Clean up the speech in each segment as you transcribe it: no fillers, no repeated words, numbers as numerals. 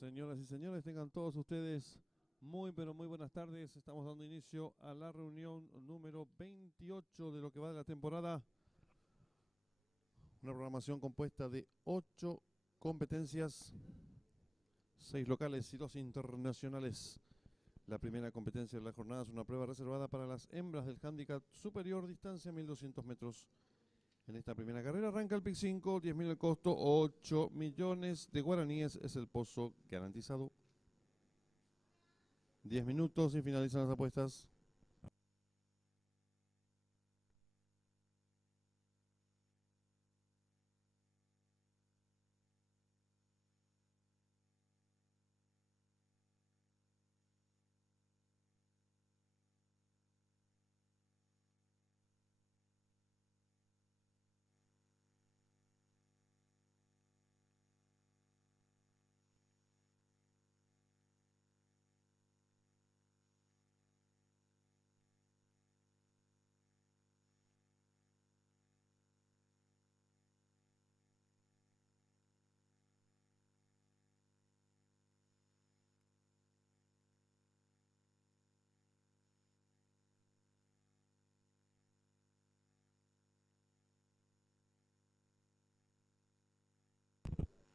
Señoras y señores, tengan todos ustedes muy pero muy buenas tardes. Estamos dando inicio a la reunión número 28 de lo que va de la temporada. Una programación compuesta de 8 competencias, 6 locales y 2 internacionales. La primera competencia de la jornada es una prueba reservada para las hembras del handicap superior, distancia 1200 metros. En esta primera carrera arranca el PIC 5, 10.000 el costo, 8 millones de guaraníes es el pozo garantizado. 10 minutos y finalizan las apuestas.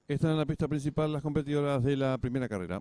Están en la pista principal las competidoras de la primera carrera.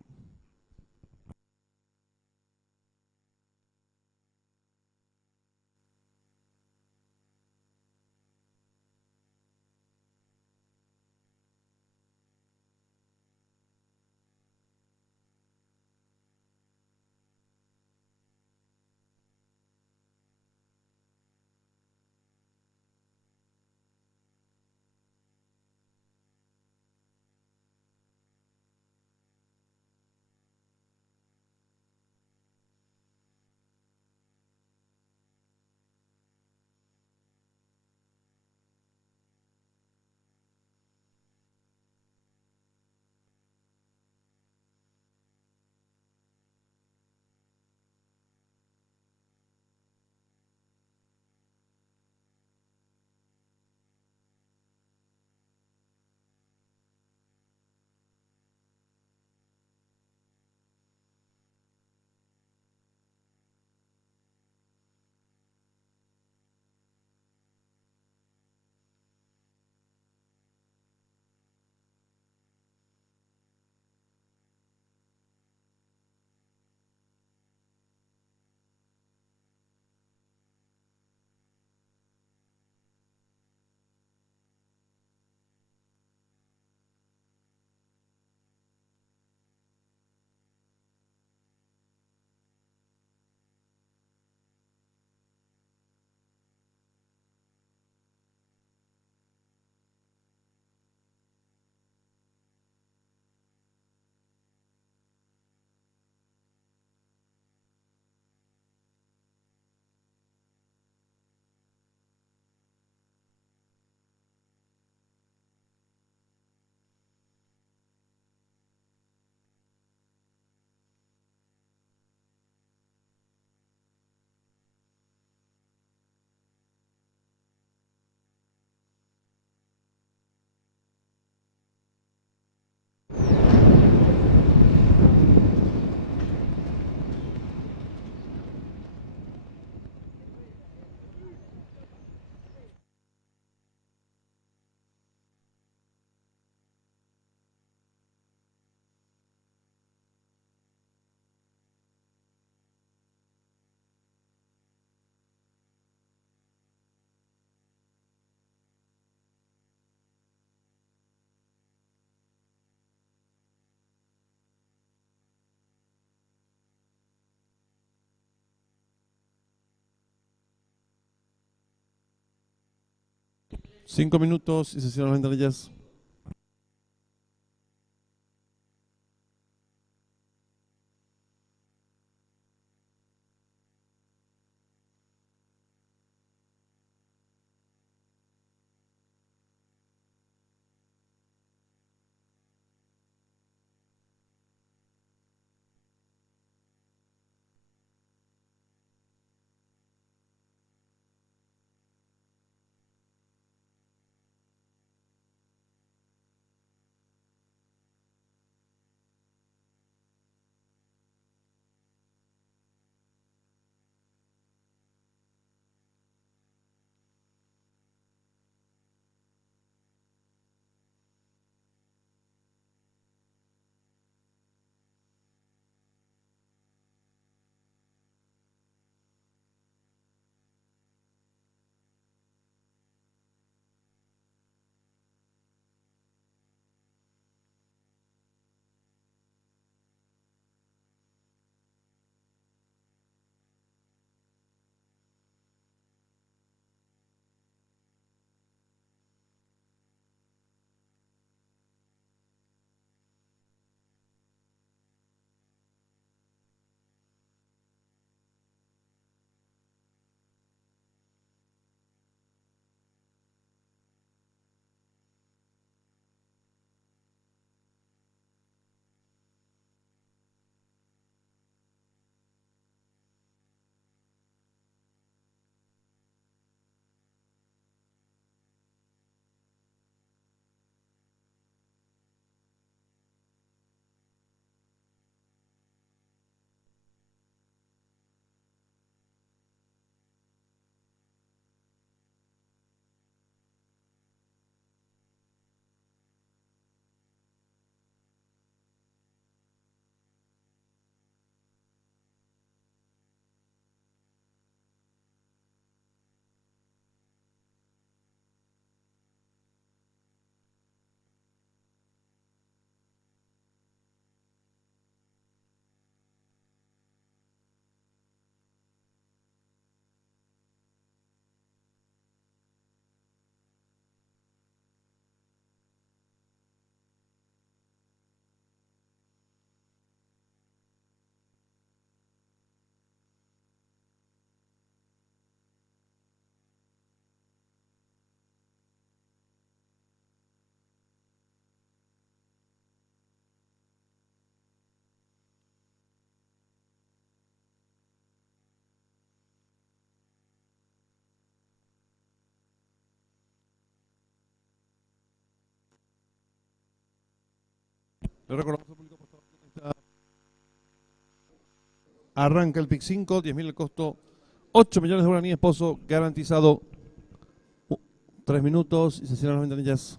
Cinco minutos y se cierran las ventanillas. Le recordamos al público apostador que está- arranca el pick 5, 10.000 el costo, 8 millones de guaraníes, pozo garantizado. 3 minutos y se cierran las ventanillas.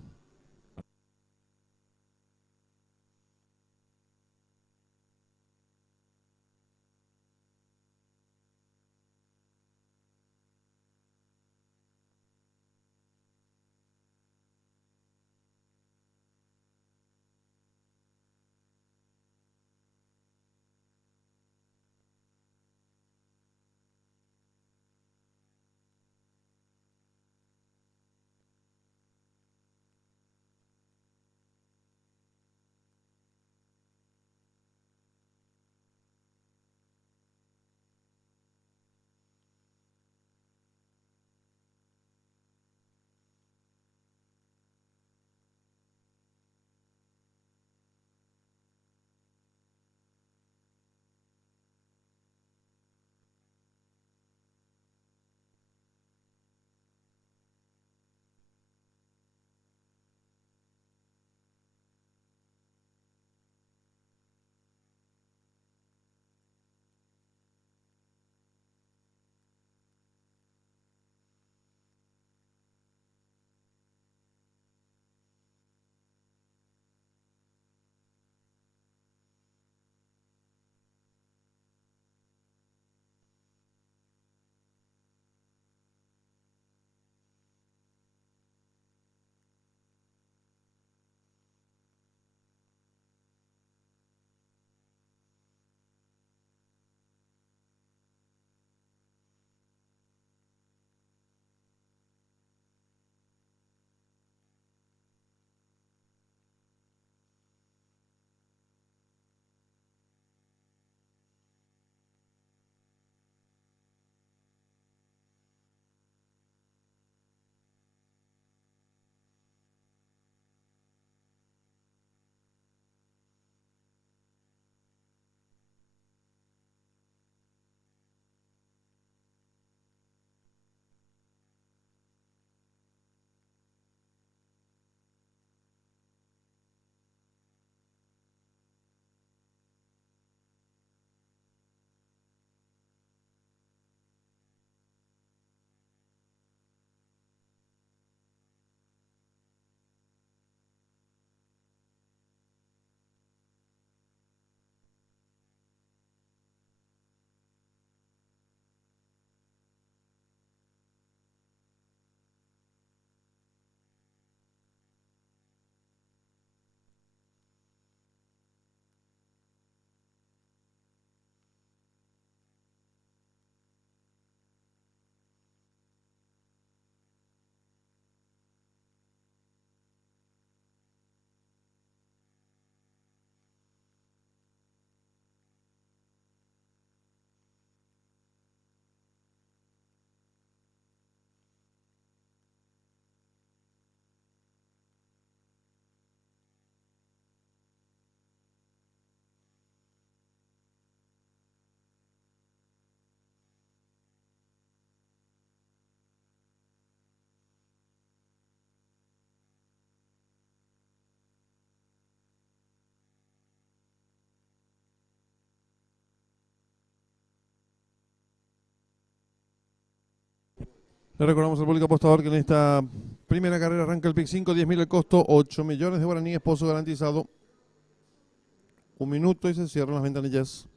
Le recordamos al público apostador que en esta primera carrera arranca el pick 5, 10.000 el costo, 8 millones de guaraníes, pozo garantizado. 1 minuto y se cierran las ventanillas.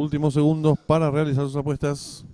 Últimos segundos para realizar sus apuestas.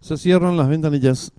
Se cierran las ventanillas.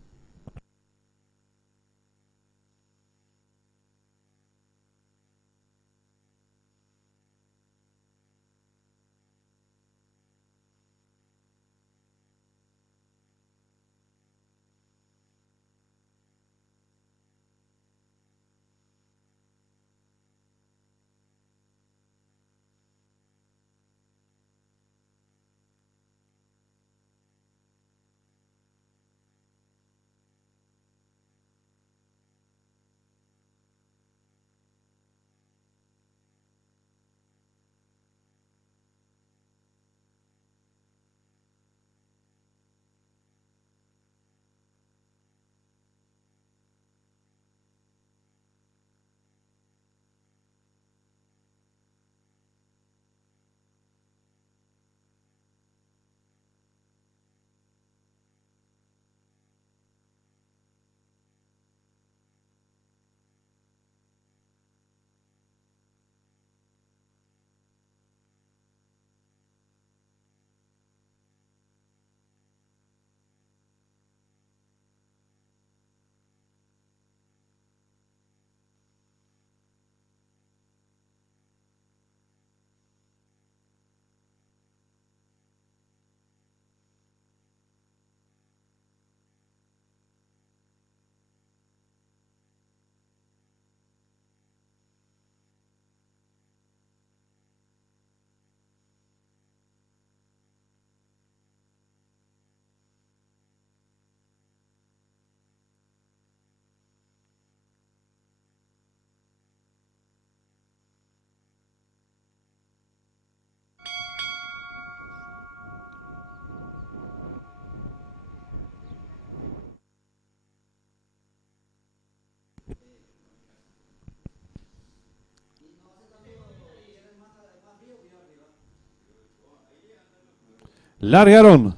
Largaron.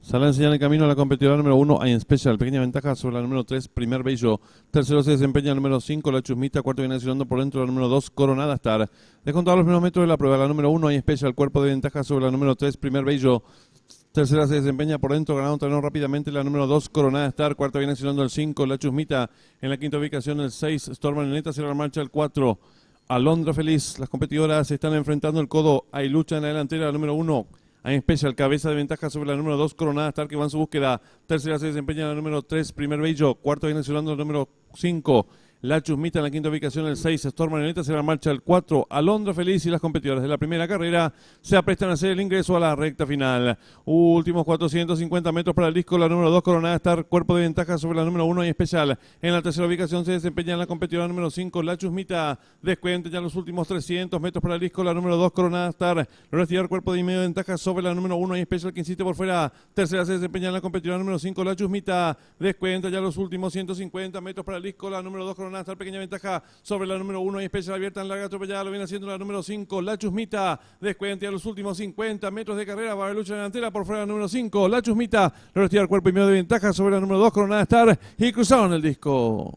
Sale a enseñar el camino a la competidora número 1, hay en Special, pequeña ventaja sobre la número 3, Primer Bello. Tercero se desempeña el número 5, La Chusmita. Cuarto viene accionando por dentro la número 2, Coronada Star. Descontado los primeros metros de la prueba, la número 1, hay en Special, cuerpo de ventaja sobre la número 3, Primer Bello. Tercera se desempeña por dentro, ganando terreno rápidamente la número 2, Coronada Star. Cuarto viene accionando el 5, La Chusmita. En la quinta ubicación el 6, Storm Marioneta. Cierra la marcha el 4, Alondra Feliz. Las competidoras se están enfrentando el codo. Hay lucha en la delantera, la número 1. Hay Special, cabeza de ventaja sobre la número 2, Coronada Star, que va en su búsqueda. Tercera se desempeña la número 3, Primer Bello. Cuarto viene accionando el número 5, La Chusmita. En la quinta ubicación el 6, Storm Marioneta. Se la marcha el 4, Alondra Feliz. Y las competidoras de la primera carrera se aprestan a hacer el ingreso a la recta final. Últimos 450 metros para el disco, la número 2, Coronada Star. Cuerpo de ventaja sobre la número 1 y Special. En la tercera ubicación se desempeña en la competidora número 5, La Chusmita. Descuenta ya los últimos 300 metros para el disco, la número 2, Coronada Star. Retirar cuerpo de medio de ventaja sobre la número 1 y Special, que insiste por fuera. Tercera se desempeña en la competidora número 5, La Chusmita. Descuenta ya los últimos 150 metros para el disco, la número 2, Coronada Star. Pequeña ventaja sobre la número 1 y Special, abierta en larga atropellada. Lo viene haciendo la número 5, La Chusmita. Descuenta ya los últimos 50 metros de carrera para la lucha delantera por fuera la número 5, La Chusmita. Retirar cuerpo y medio de ventaja sobre la número 2, Coronada Star. Y cruzaron el disco.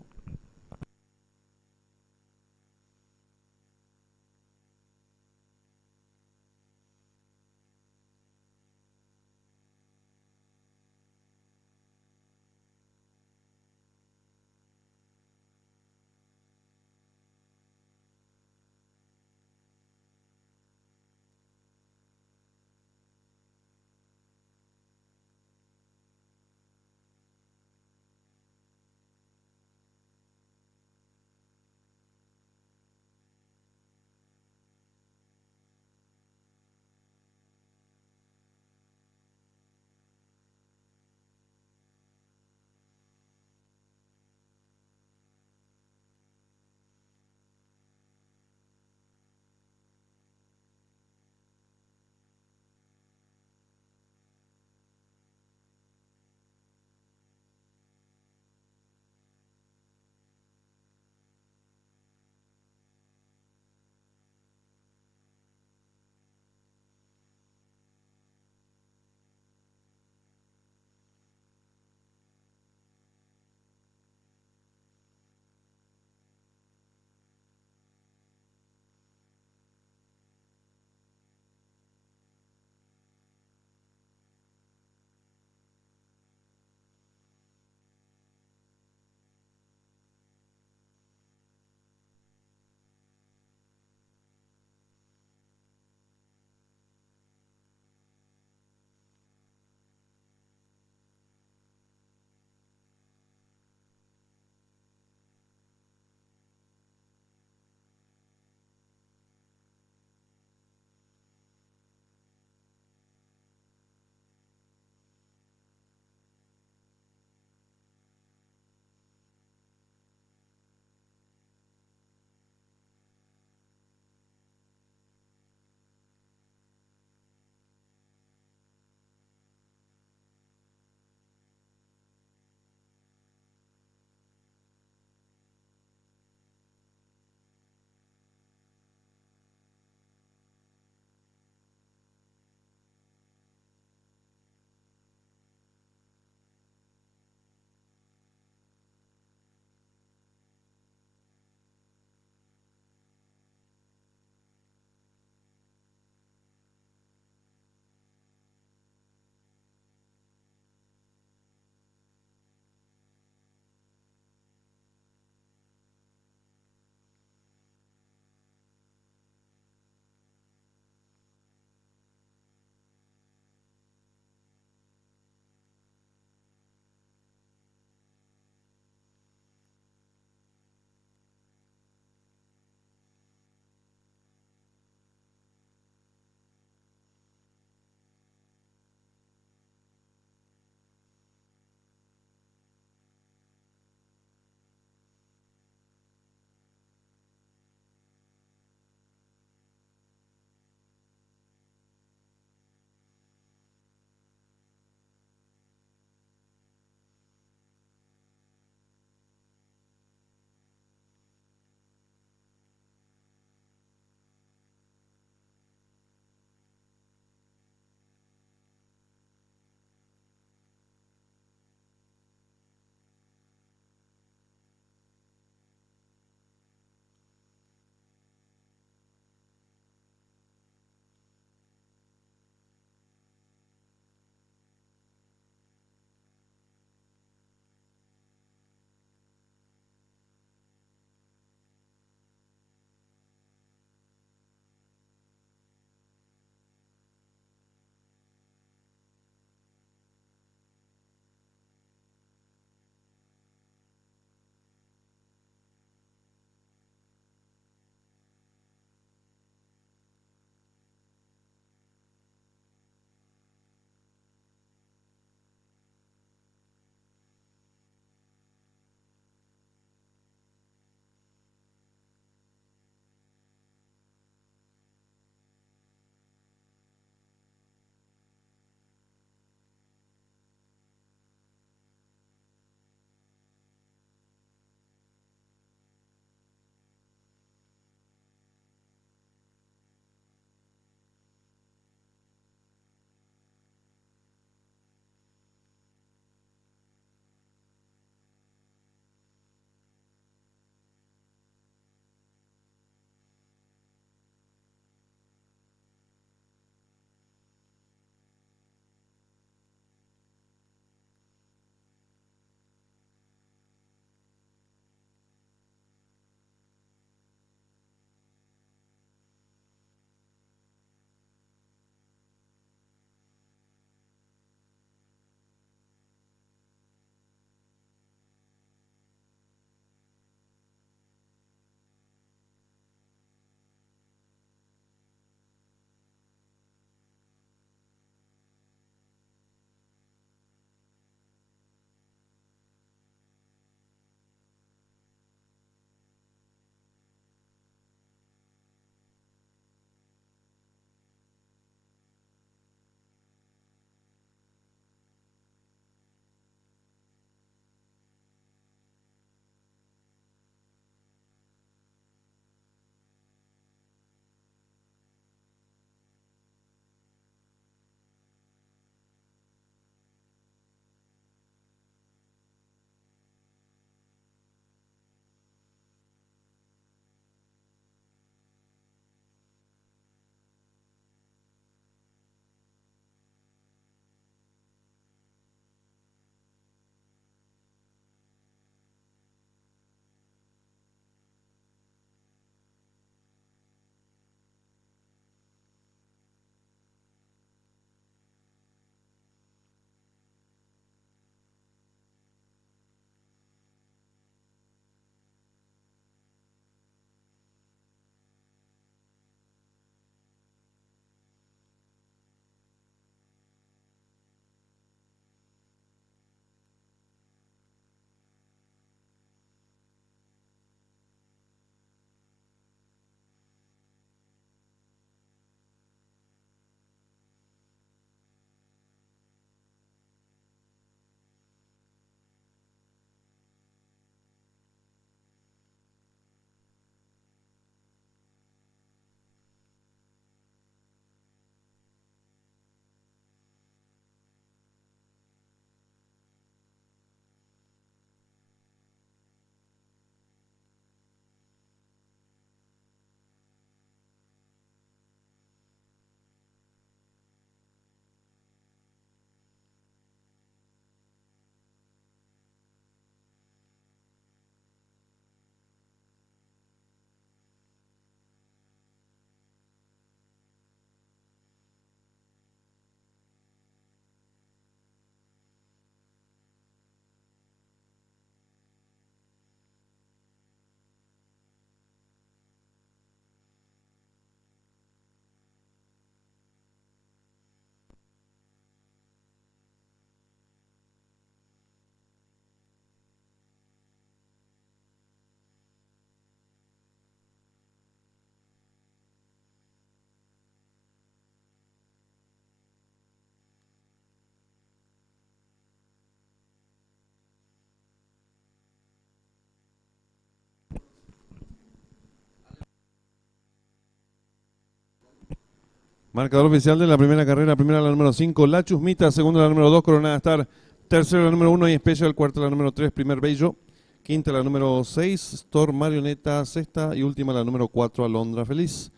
Marcador oficial de la primera carrera, primera la número 5, La Chusmita, segunda la número 2, Coronada Star, tercera la número 1 y Special, cuarta la número 3, Primer Bello, quinta la número 6, Storm Marioneta, sexta y última la número 4, Alondra Feliz.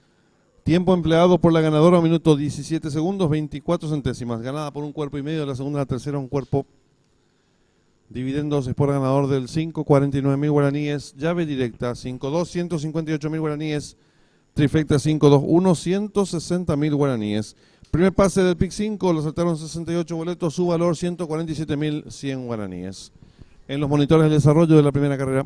Tiempo empleado por la ganadora, minuto 17 segundos, 24 centésimas. Ganada por un cuerpo y medio, la segunda, la tercera, un cuerpo. Dividendos es por ganador del 5, 49.000 guaraníes. Llave directa, 5-2, 158.000 guaraníes. Trifecta 5-2-1, 160.000 guaraníes. Primer pase del PIC 5, lo saltaron 68 boletos, su valor 147.100 guaraníes. En los monitores del desarrollo de la primera carrera.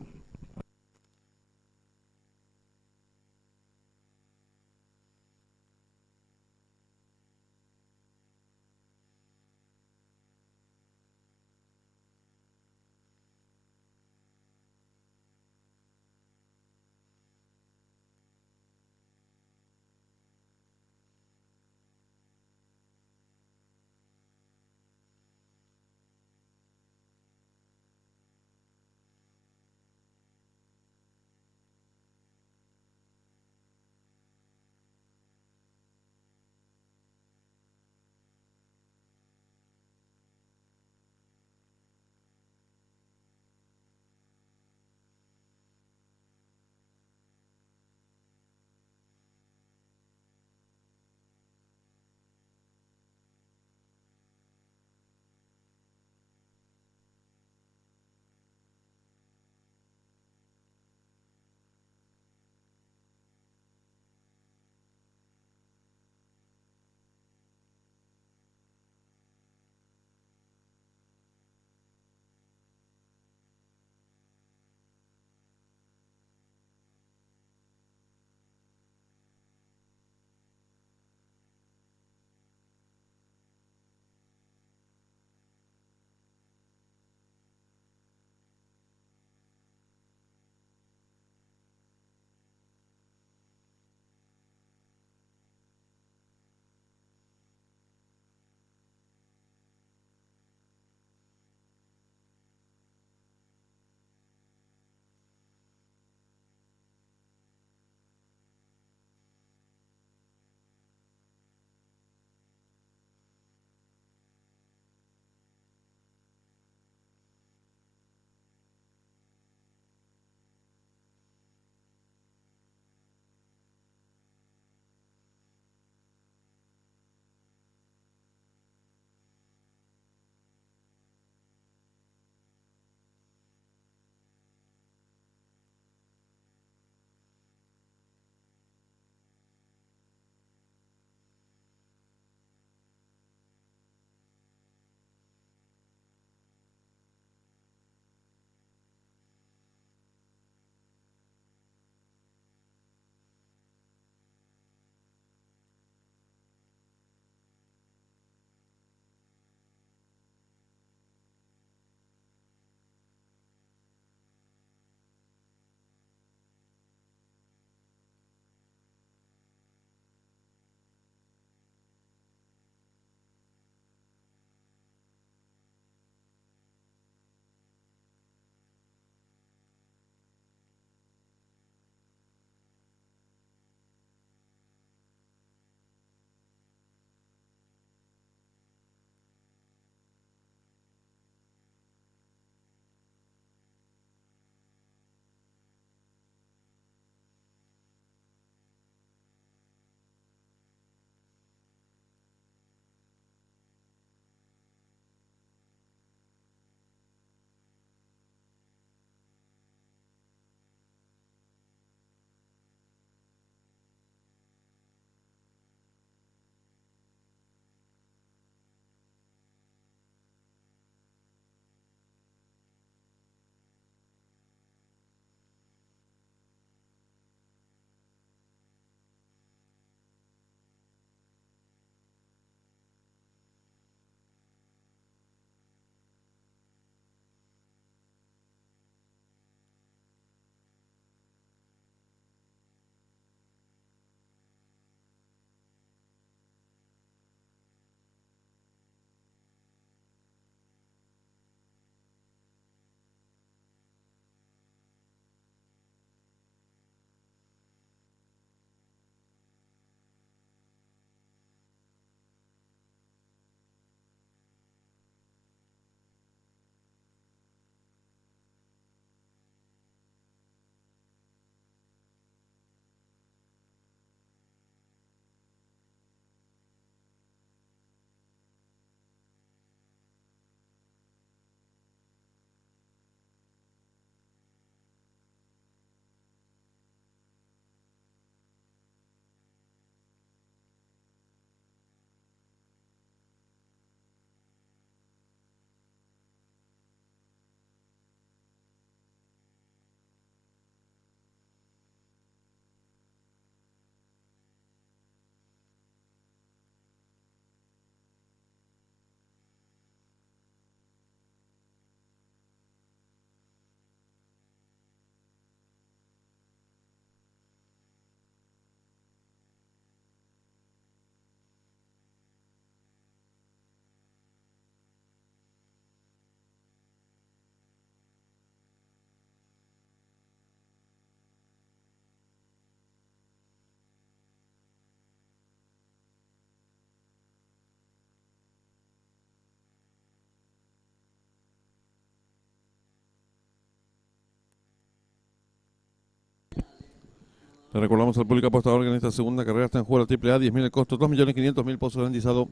Le recordamos al público apostador que en esta segunda carrera está en juego la triple A, 10.000 el costo, 2.500.000 pozo garantizado.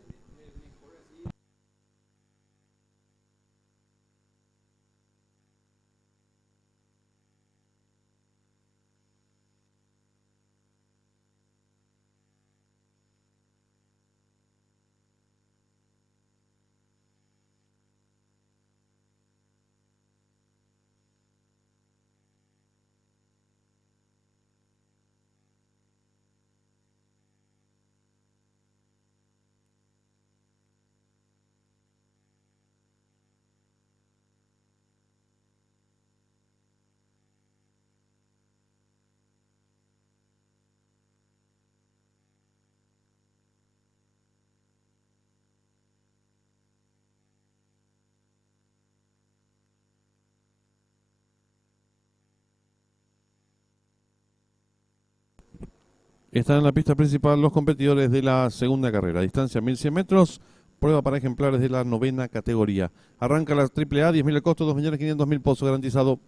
Están en la pista principal los competidores de la segunda carrera. Distancia 1.100 metros. Prueba para ejemplares de la novena categoría. Arranca la triple A, 10.000 el costo, 2.500.000 pozo garantizado.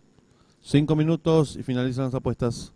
5 minutos y finalizan las apuestas.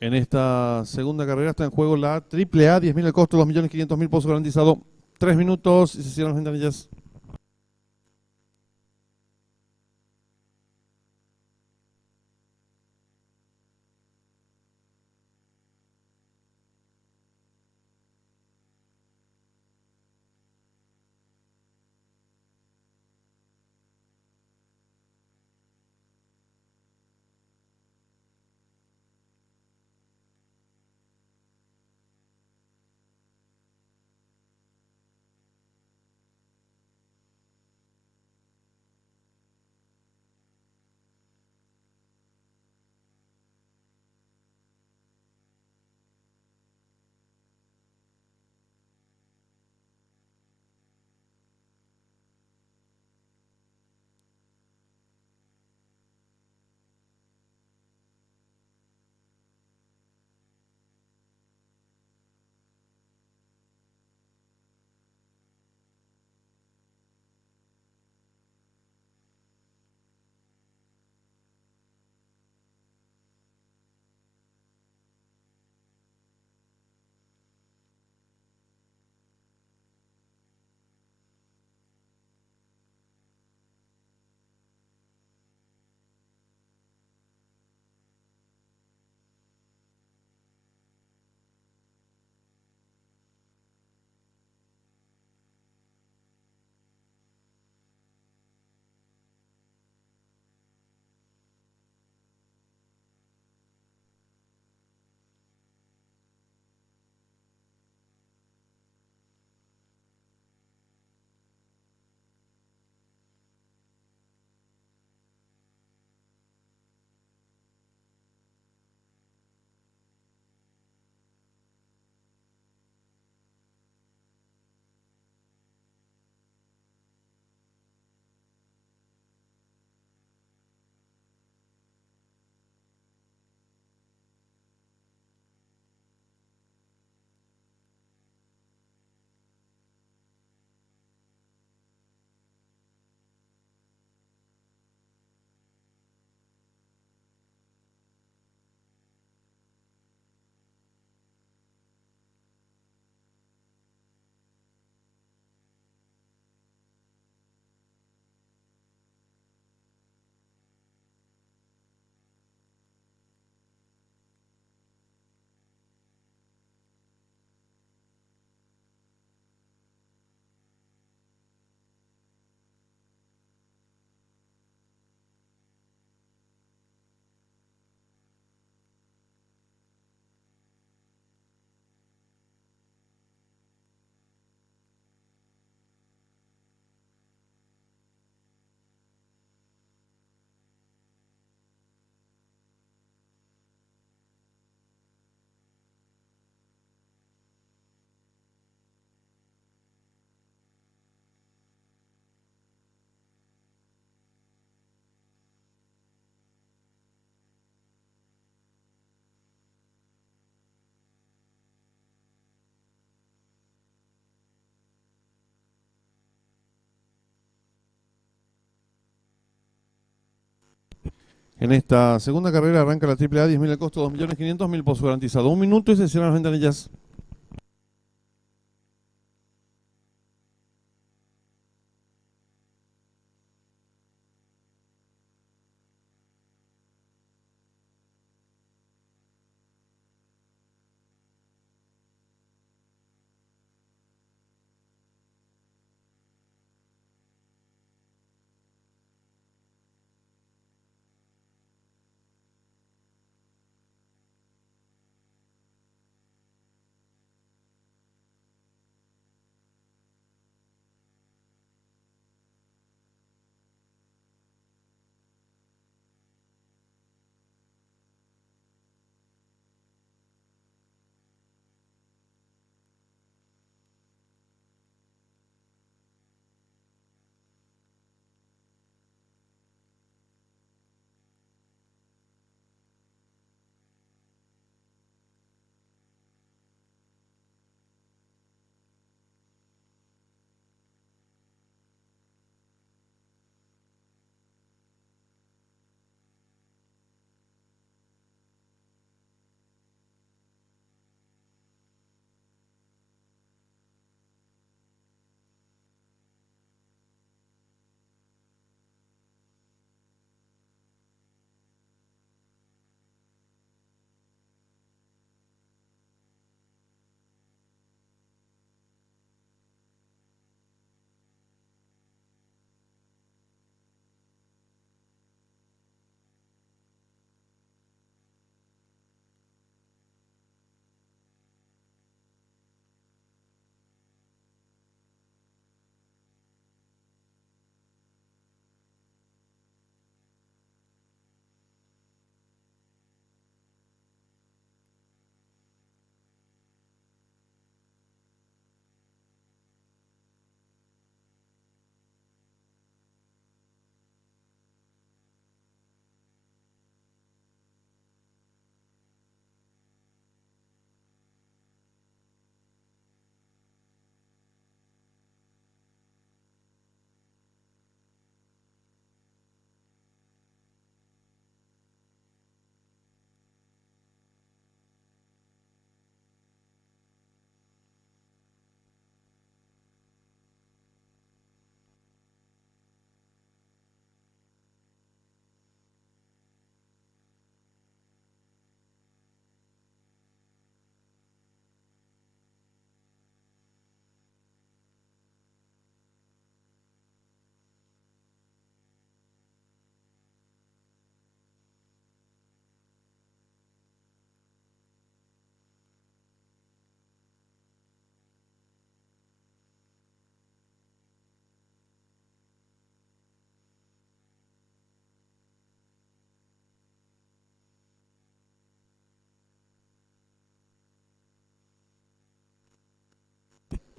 En esta segunda carrera está en juego la triple A, 10.000 el costo, 2.500.000 pozo garantizado. 3 minutos y se cierran las ventanillas. En esta segunda carrera arranca la triple A, 10.000 el costo, 2.500.000 pozo garantizado. 1 minuto y se cierran las ventanillas.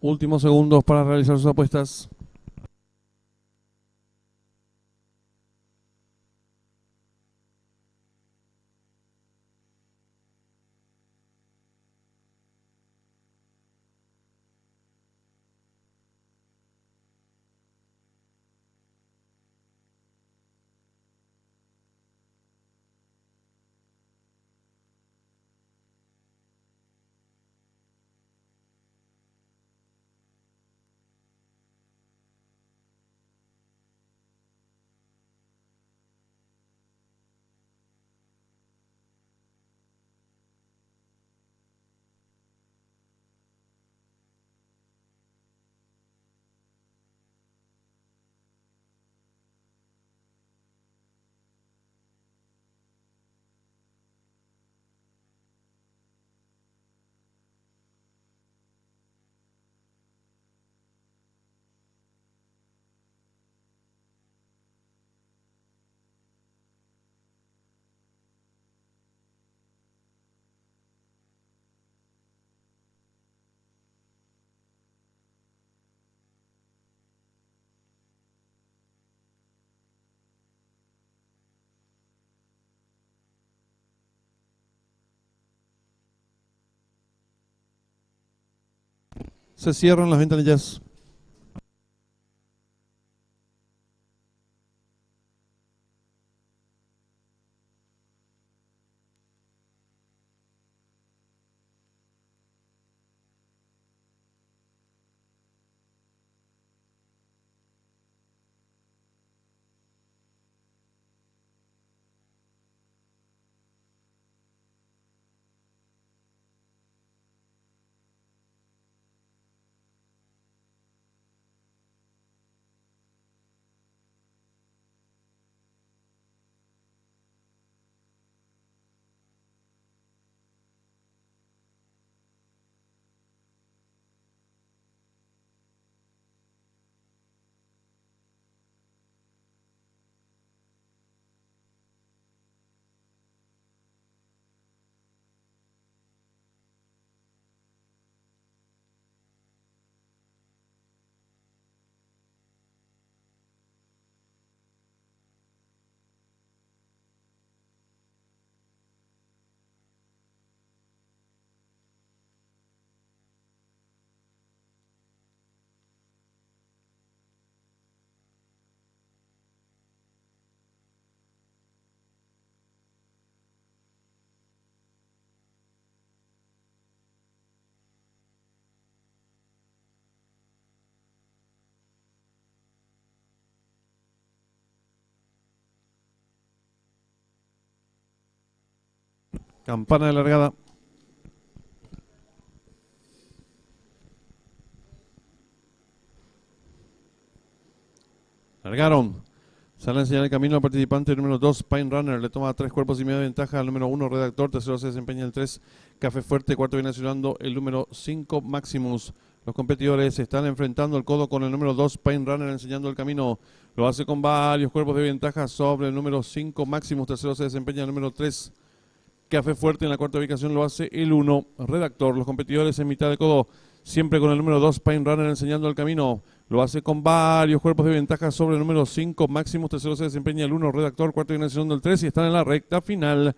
Últimos segundos para realizar sus apuestas. Se cierran las ventanillas. Campana de largada. Largaron. Sale a enseñar el camino al participante número 2, Pine Runner. Le toma 3 cuerpos y medio de ventaja al número 1, Redactor. Tercero se desempeña el 3, Café Fuerte. Cuarto viene ayudando el número 5, Maximus. Los competidores se están enfrentando el codo con el número 2, Pine Runner, enseñando el camino. Lo hace con varios cuerpos de ventaja sobre el número 5, Maximus. Tercero se desempeña el número 3, Café Fuerte. En la cuarta ubicación lo hace el 1, Redactor. Los competidores en mitad de codo, siempre con el número 2, Pine Runner, enseñando el camino. Lo hace con varios cuerpos de ventaja sobre el número 5, Maximus. Tercero se desempeña el 1, Redactor. Cuarto viene ayudando el 3 y están en la recta final.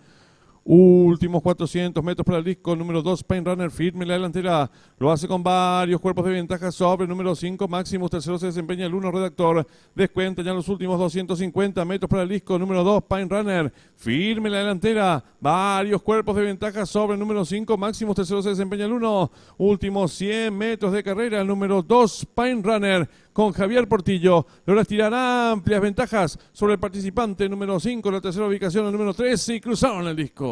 Últimos 400 metros para el disco, número 2, Pine Runner, firme en la delantera. Lo hace con varios cuerpos de ventaja sobre el número 5, Maximus. Tercero se desempeña el 1, Redactor. Descuenta ya los últimos 250 metros para el disco, número 2, Pine Runner, firme en la delantera. Varios cuerpos de ventaja sobre el número 5, Maximus. Tercero se desempeña el 1. Últimos 100 metros de carrera, el número 2, Pine Runner, con Javier Portillo. Logra estirar amplias ventajas sobre el participante número 5, en la tercera ubicación, el número 3, y cruzaron el disco.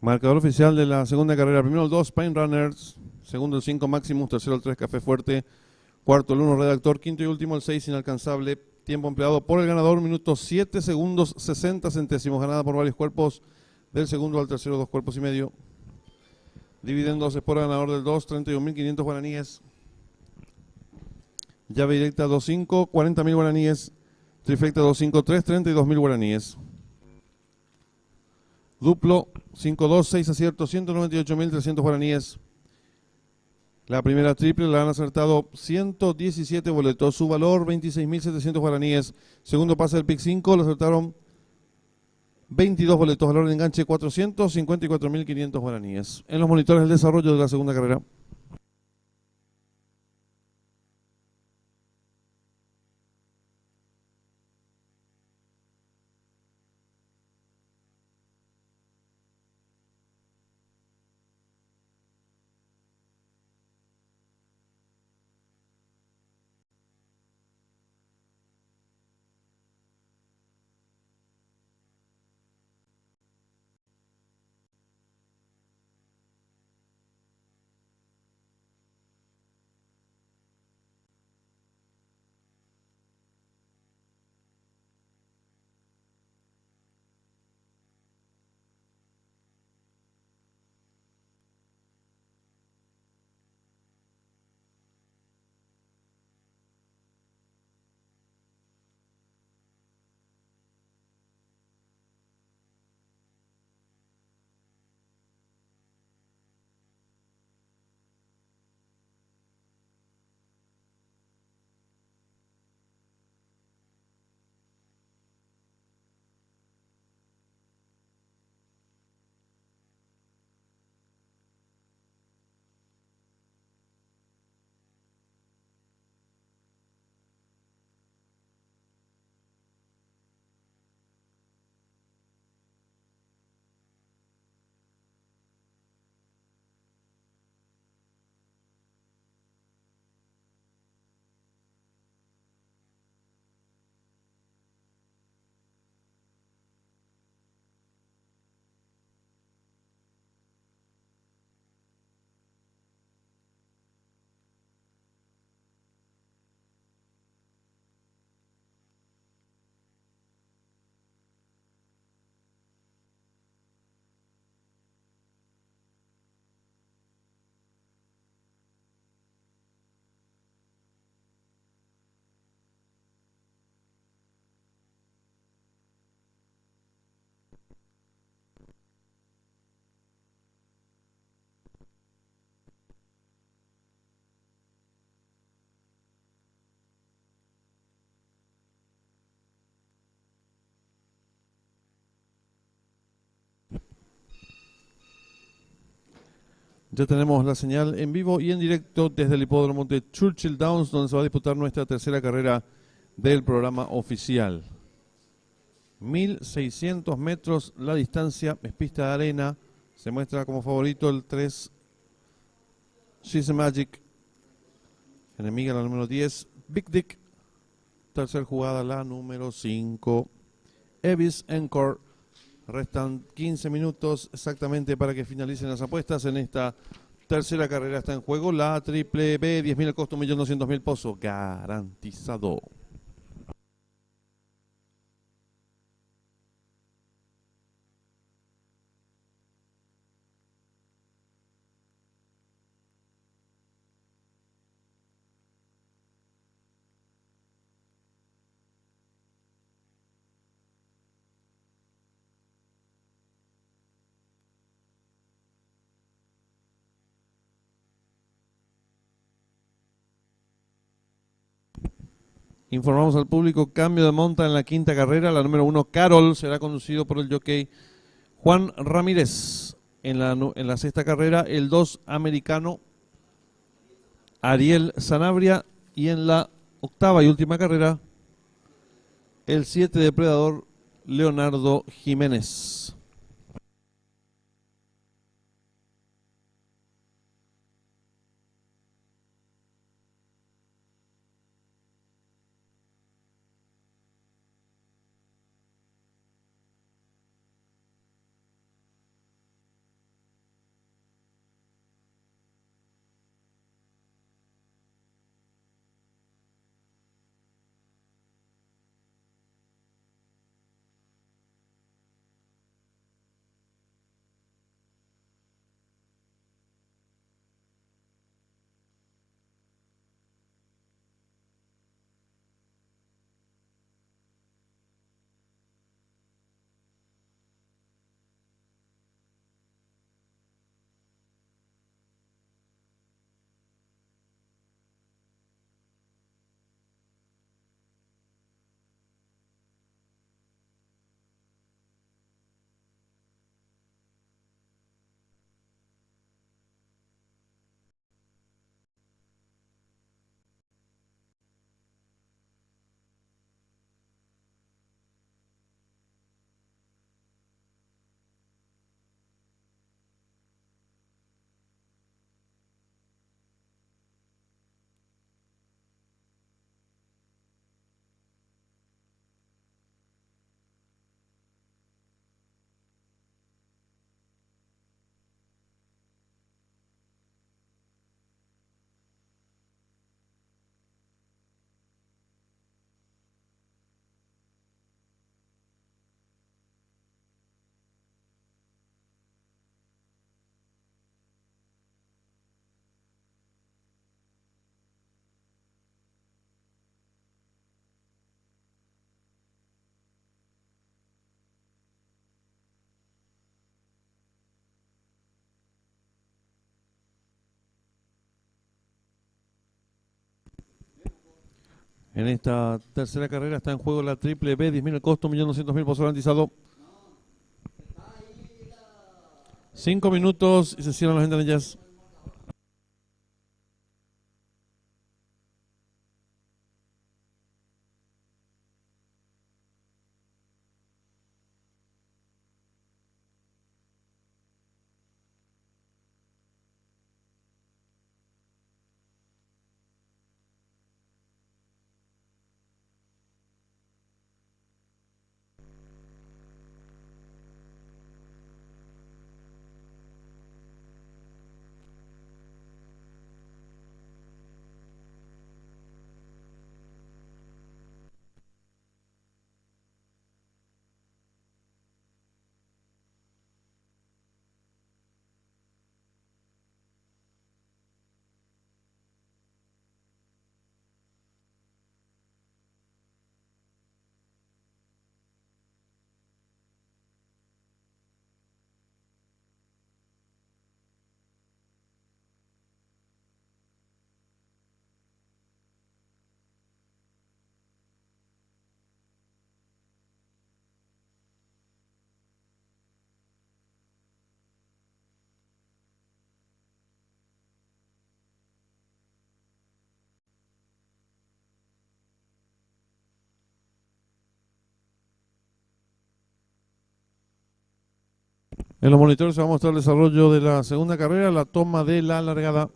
Marcador oficial de la segunda carrera. Primero el 2, Pine Runners. Segundo el 5, Maximus. Tercero el 3, Café Fuerte. Cuarto el 1, Redactor. Quinto y último el 6, Inalcanzable. Tiempo empleado por el ganador, minutos 7 segundos 60 centésimos. Ganada por varios cuerpos. Del segundo al tercero, 2 cuerpos y medio. Dividendos es por ganador del 2, 31.500 guaraníes. Llave directa 2-5, 40.000 guaraníes. Trifecta 2-5-3, 32.000 guaraníes. Duplo 5-2, 6 aciertos, 198.300 guaraníes. La primera triple la han acertado 117 boletos, su valor 26.700 guaraníes. Segundo pase del pick 5, lo acertaron 22 boletos, valor de enganche 454.500 guaraníes. En los monitores el desarrollo de la segunda carrera. Ya tenemos la señal en vivo y en directo desde el hipódromo de Churchill Downs, donde se va a disputar nuestra tercera carrera del programa oficial. 1.600 metros la distancia, es pista de arena. Se muestra como favorito el 3, She's a Magic. Enemiga la número 10, Big Dick. Tercer jugada la número 5, Evis Encore. Restan 15 minutos exactamente para que finalicen las apuestas. En esta tercera carrera está en juego la triple B, 10.000 al costo, 1.200.000 pozo, garantizado. Informamos al público, cambio de monta en la quinta carrera. La número 1, Carol, será conducido por el jockey Juan Ramírez. En la sexta carrera, el 2, Americano, Ariel Sanabria. Y en la octava y última carrera, el 7, Depredador, Leonardo Jiménez. En esta tercera carrera está en juego la triple B, 10.000 el costo, 1.200.000 por garantizado. 5 minutos y se cierran las ventanillas. En los monitores se va a mostrar el desarrollo de la segunda carrera, la toma de la largada.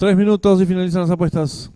Tres minutos y finalizan las apuestas.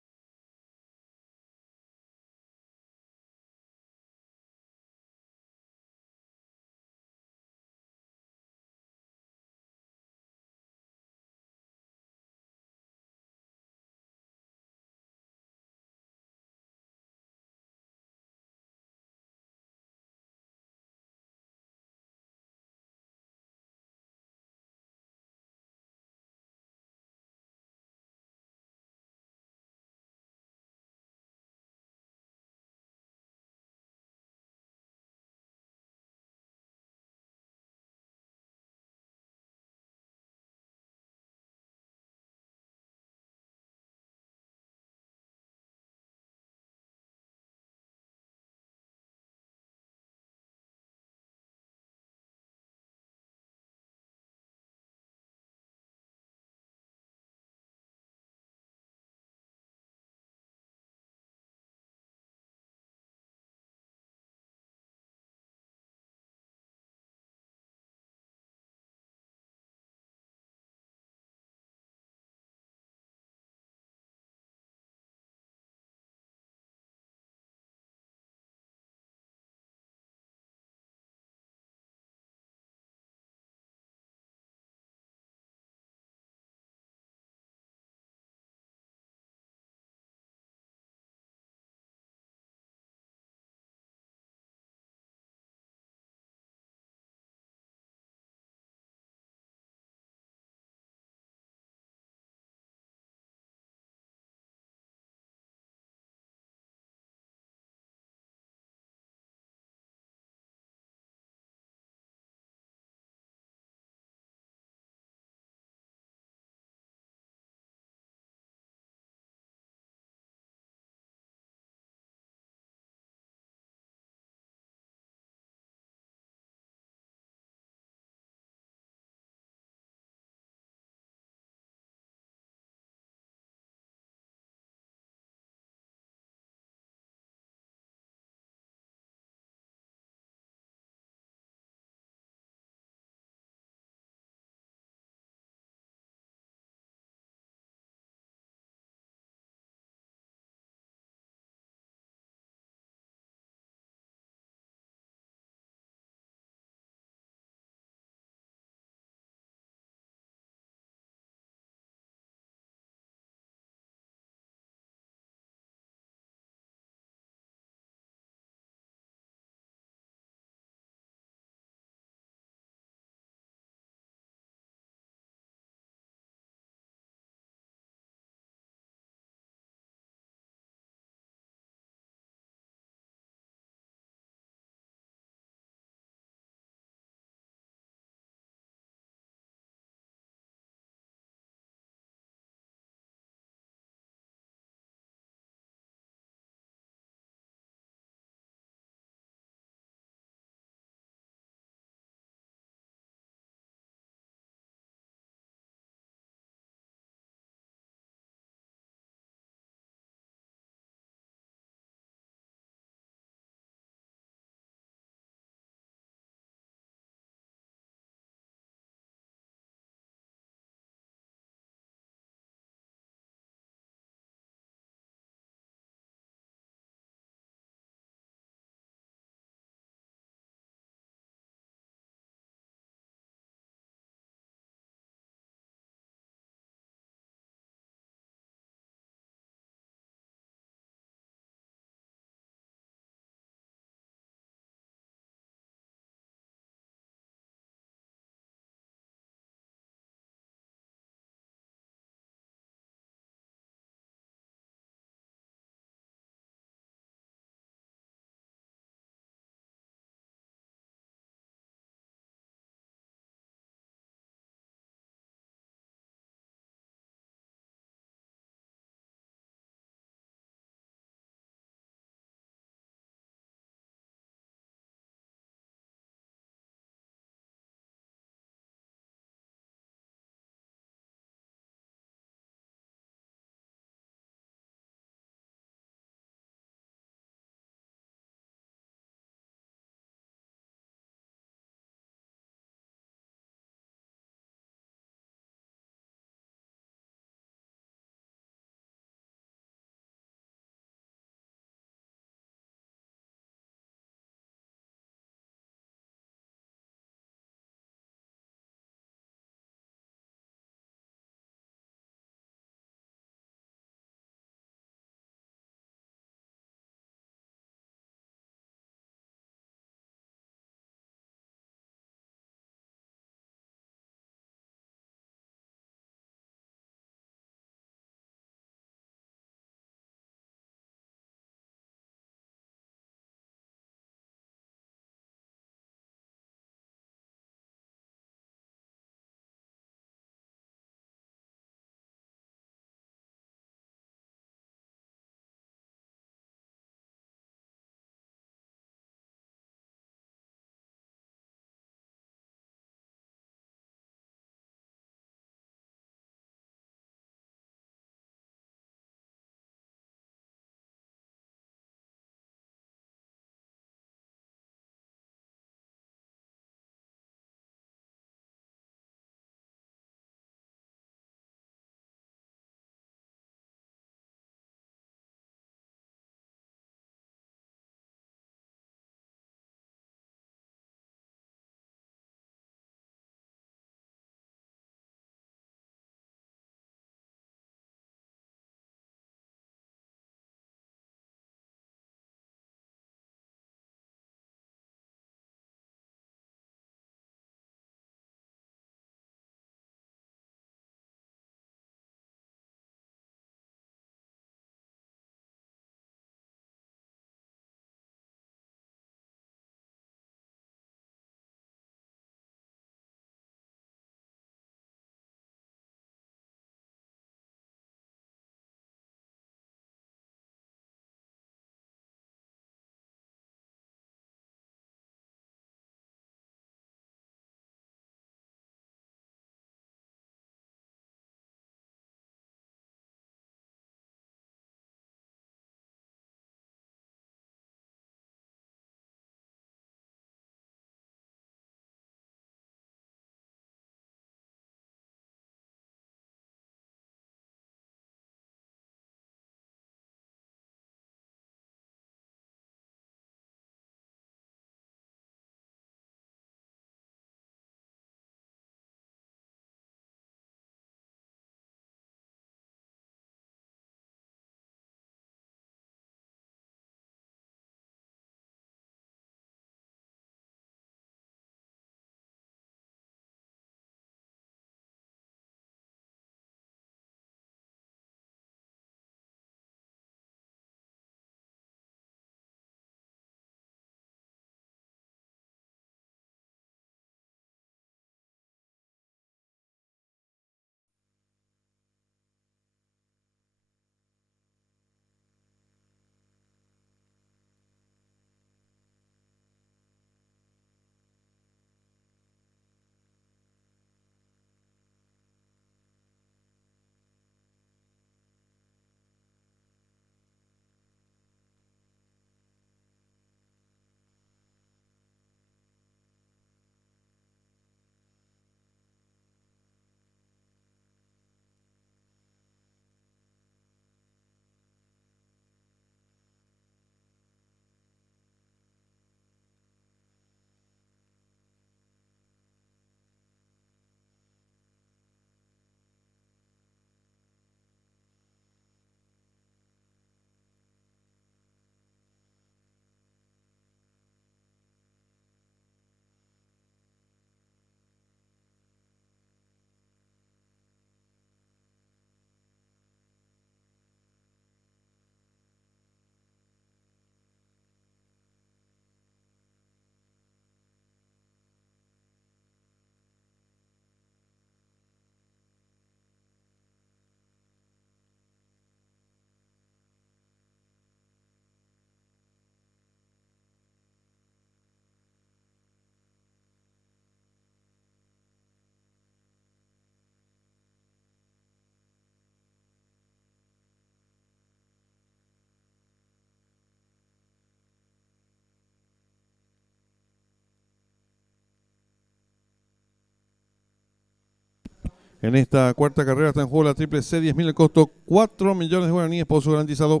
En esta cuarta carrera está en juego la triple C, 10.000 el costo, 4 millones de guaraníes, pozo garantizado.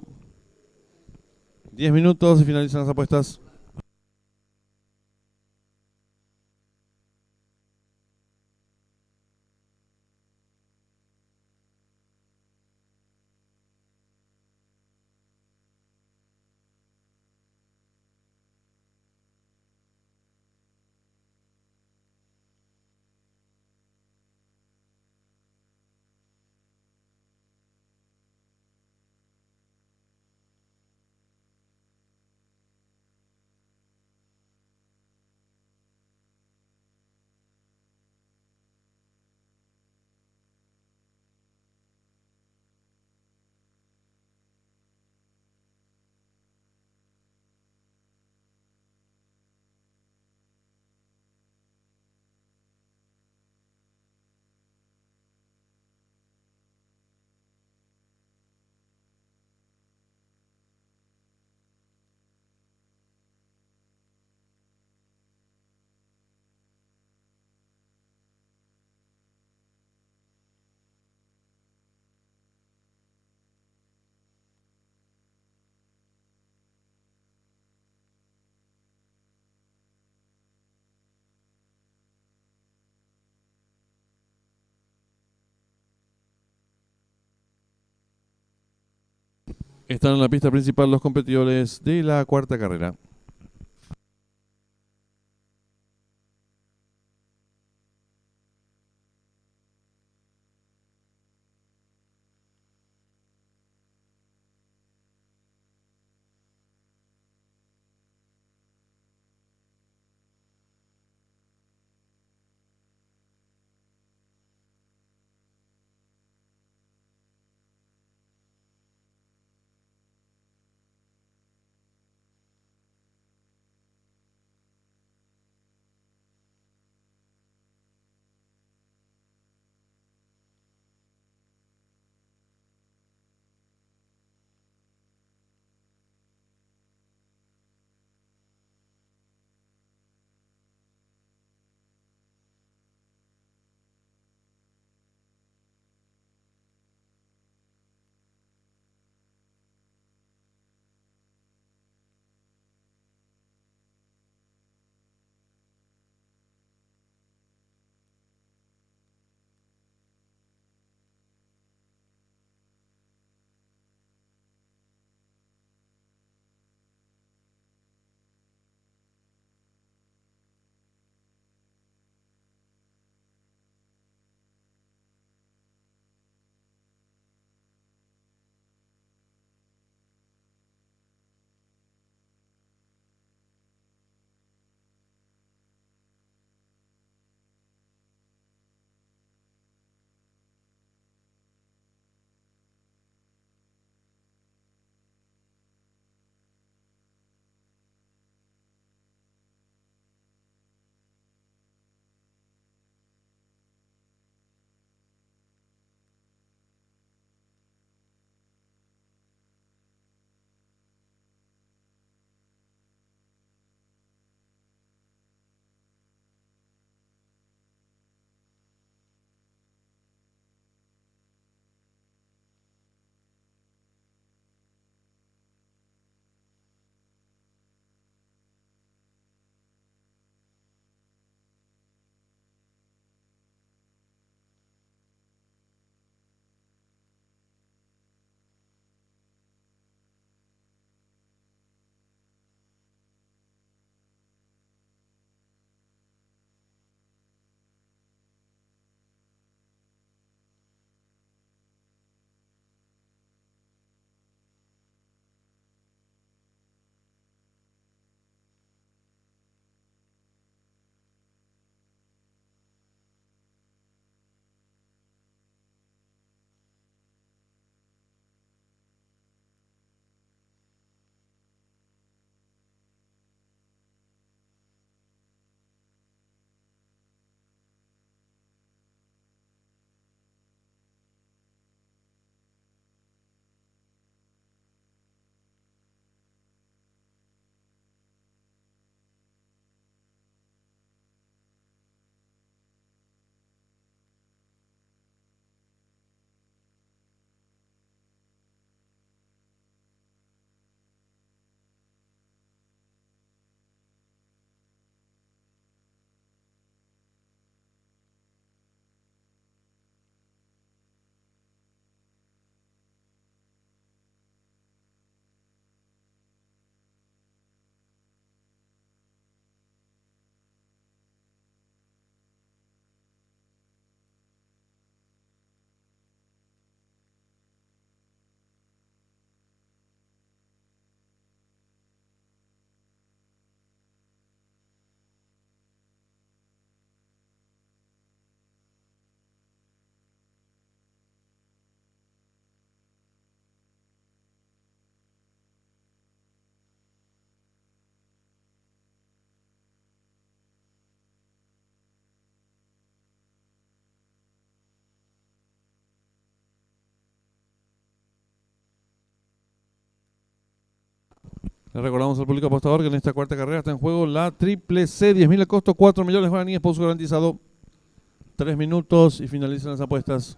10 minutos y finalizan las apuestas. Están en la pista principal los competidores de la cuarta carrera. Le recordamos al público apostador que en esta cuarta carrera está en juego la Triple C, 10.000 el costo, 4 millones de guaraníes por su garantizado. 3 minutos y finalizan las apuestas.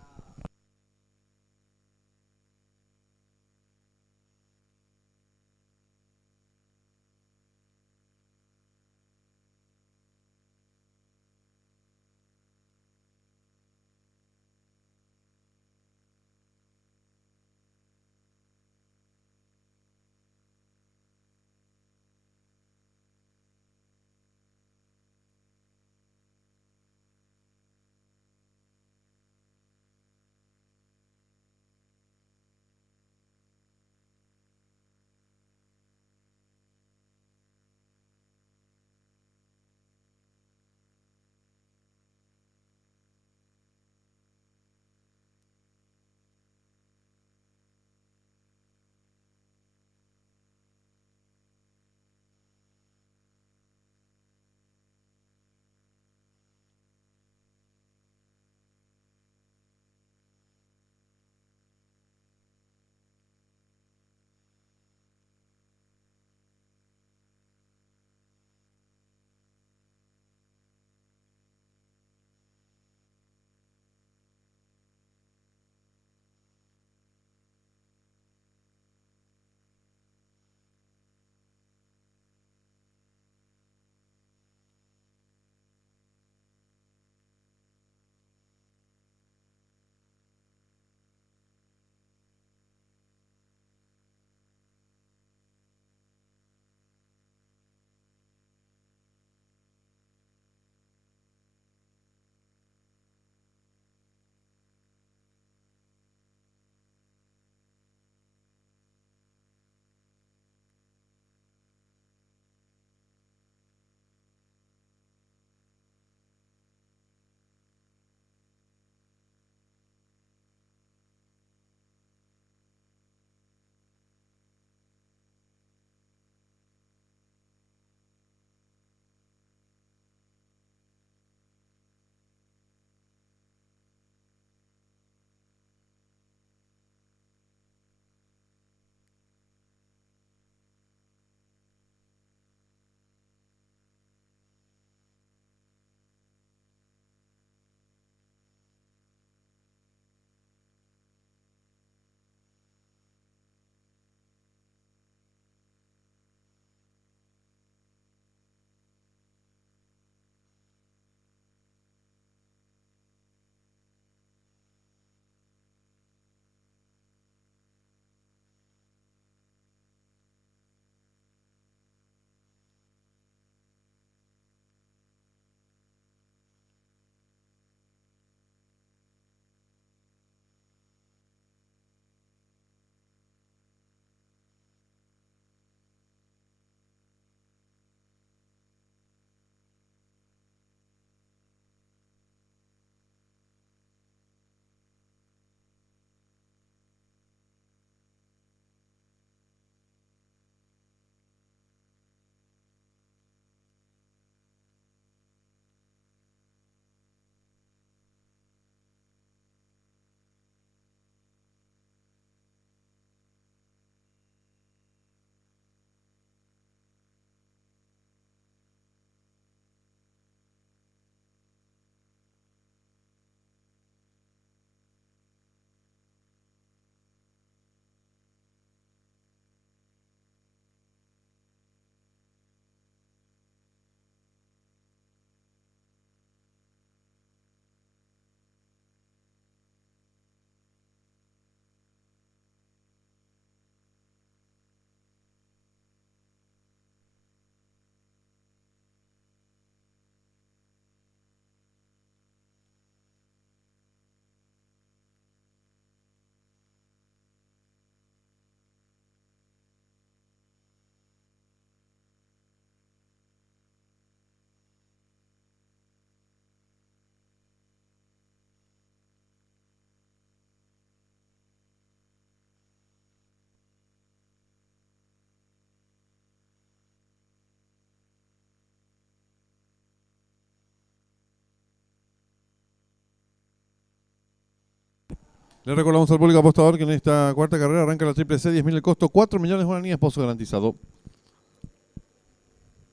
Le recordamos al público apostador que en esta cuarta carrera arranca la Triple C, 10.000 el costo, 4 millones de guaraníes, pozo garantizado.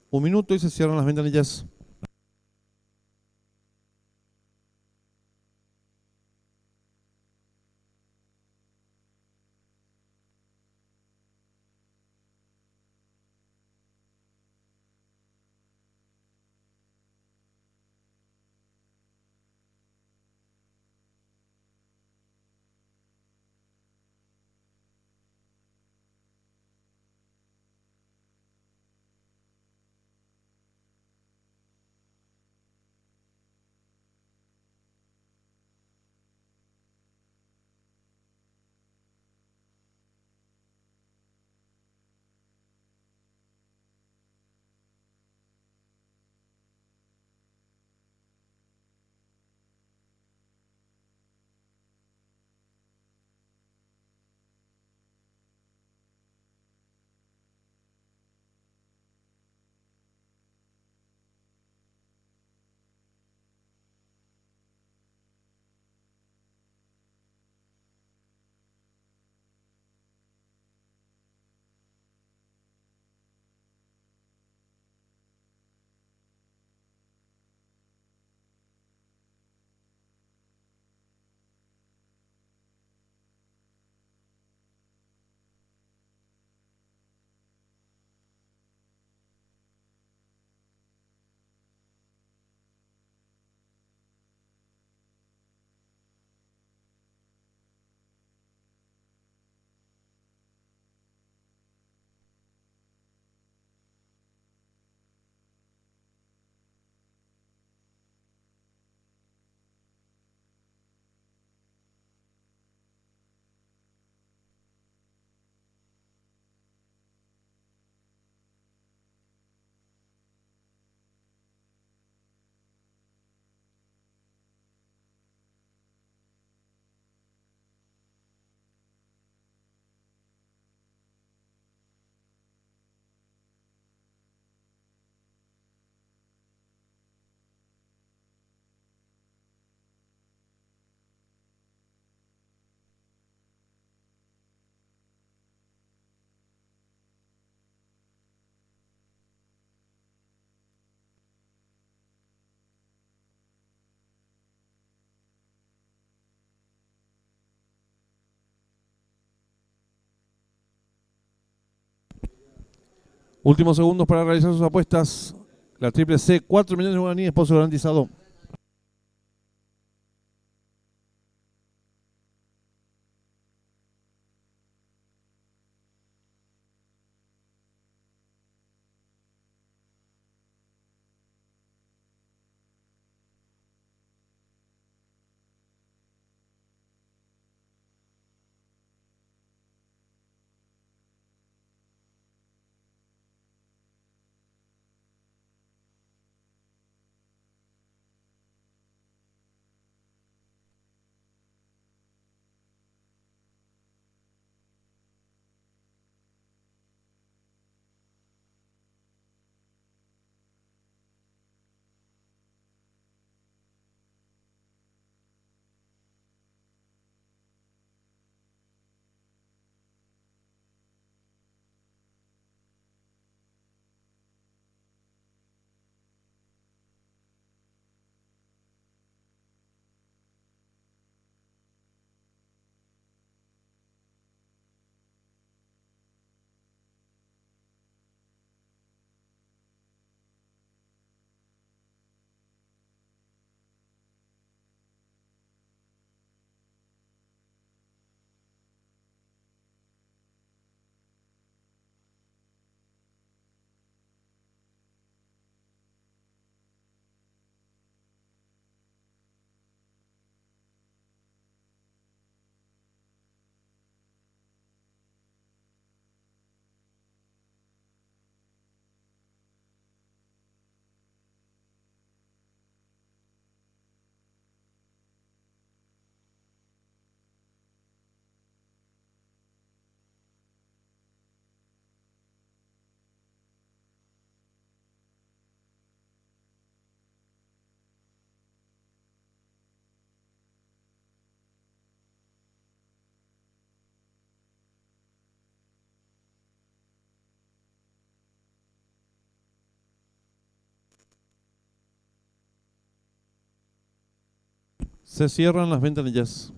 un minuto y se cierran las ventanillas. Últimos segundos para realizar sus apuestas. La triple C, 4 millones de guaraníes, pozo garantizado. Se cierran las ventanillas.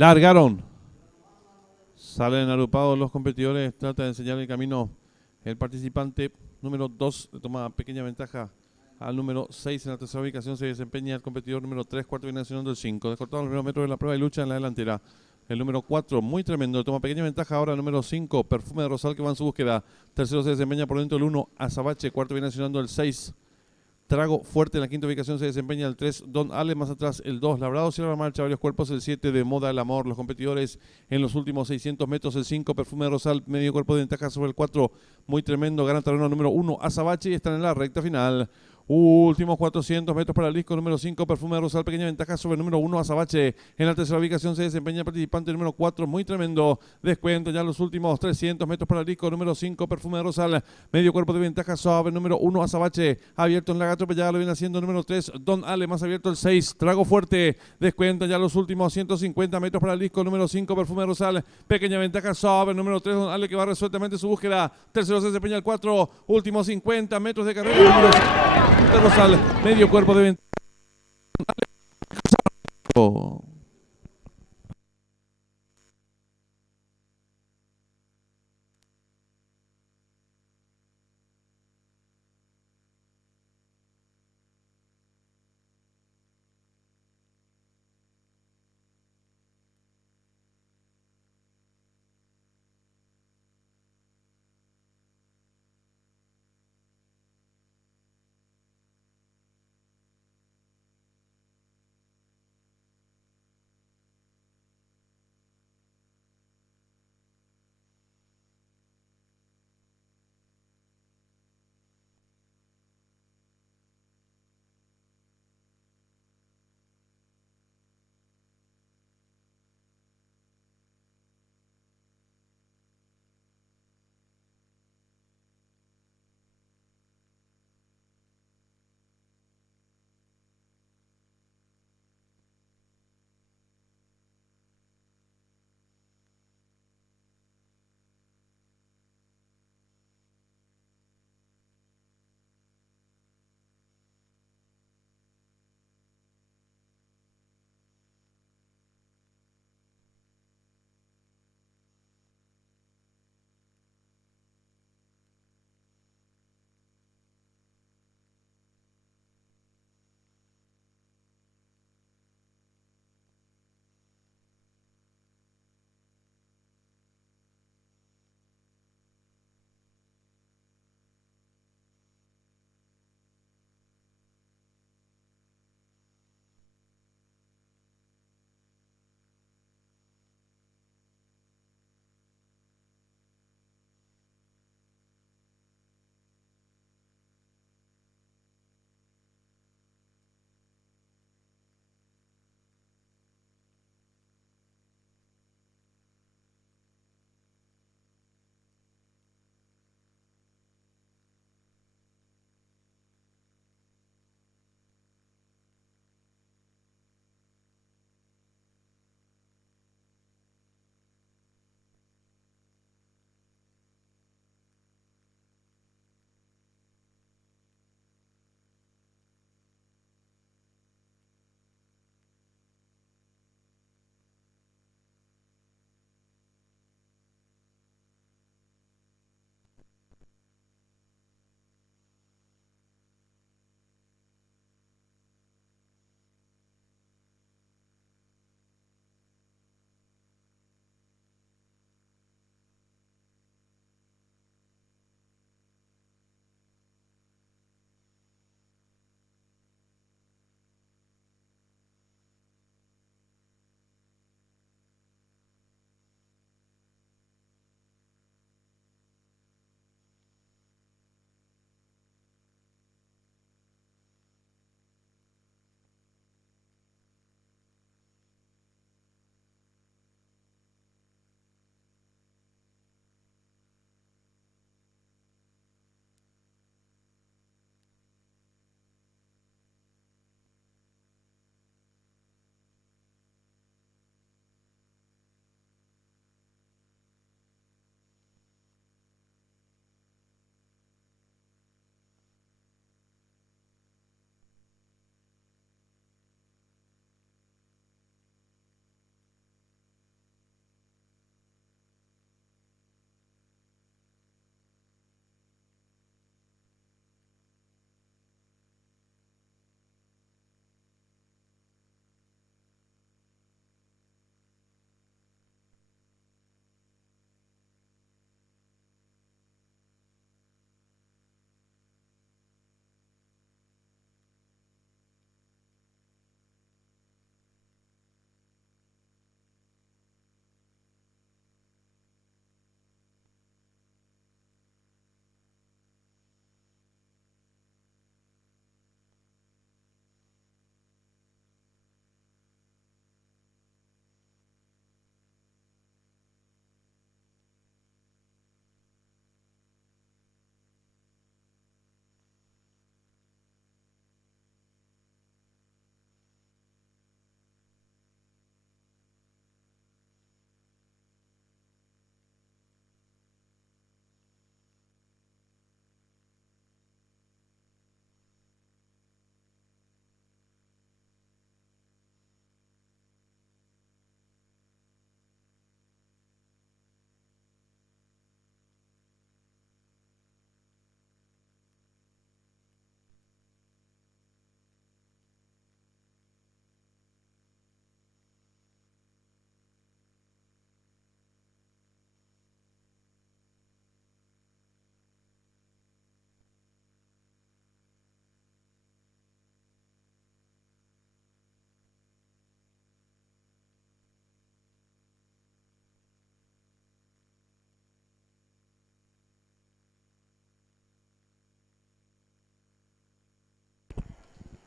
Largaron. Salen agrupados los competidores. Trata de enseñar el camino el participante número 2. Toma pequeña ventaja al número 6 en la tercera ubicación. Se desempeña el competidor número 3, cuarto viene nacional del 5. Descortados los primeros metros de la prueba y lucha en la delantera. El número 4, muy tremendo, toma pequeña ventaja ahora el número 5, Perfume de Rosal, que va en su búsqueda. Tercero se desempeña por dentro el 1, Azabache. Cuarto viene nacional el 6. Trago Fuerte en la quinta ubicación se desempeña el 3, Don Ale, más atrás el 2, Labrado cierra la marcha, varios cuerpos, el 7, De Moda el Amor. Los competidores en los últimos 600 metros, el 5, Perfume de Rosal, medio cuerpo de ventaja sobre el 4, muy tremendo, gana terreno número 1, Azabache, y están en la recta final. Últimos 400 metros para el disco número 5, Perfume de Rosal, pequeña ventaja sobre el número 1, Azabache. En la tercera ubicación se desempeña el participante número 4, muy tremendo. Descuento ya los últimos 300 metros para el disco número 5, Perfume de Rosal. Medio cuerpo de ventaja sobre el número 1, Azabache. Abierto en la atropellada, lo viene haciendo el número 3, Don Ale, más abierto el 6, Trago Fuerte. Descuenta ya los últimos 150 metros para el disco número 5, Perfume de Rosal. Pequeña ventaja sobre el número 3, Don Ale, que va resueltamente su búsqueda. Tercero se desempeña el 4, últimos 50 metros de carrera. Número 5, de Rosal, medio cuerpo de ventaja.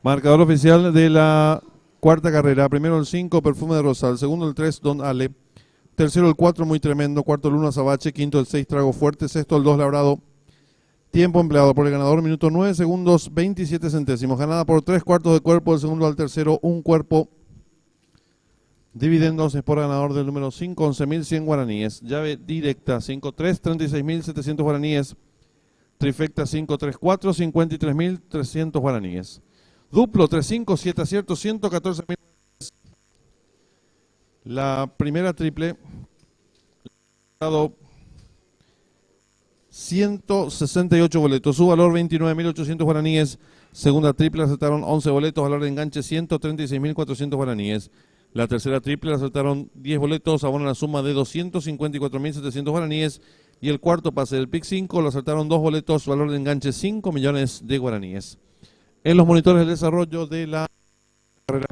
Marcador oficial de la cuarta carrera. Primero el 5, Perfume de Rosal. Segundo el 3, Don Ale. Tercero el 4, Muy Tremendo. Cuarto el 1, Azabache. Quinto el 6, Trago Fuerte. Sexto el 2, Labrado. Tiempo empleado por el ganador, minuto 9 segundos 27 centésimos. Ganada por 3/4 de cuerpo del segundo al tercero, un cuerpo. Dividendos es por ganador del número 5, 11.100 guaraníes. Llave directa 5-3, 36.700 guaraníes. Trifecta 5-3-4, 53.300 guaraníes. Duplo 3-5, 7 aciertos, 114.000. La primera triple, dado 168 boletos, su valor 29.800 guaraníes. Segunda triple acertaron 11 boletos, valor de enganche 136.400 guaraníes. La tercera triple acertaron 10 boletos, abonan la suma de 254.700 guaraníes. Y el cuarto pase del PIC 5 lo acertaron 2 boletos, valor de enganche 5 millones de guaraníes. En los monitores del desarrollo de la carrera.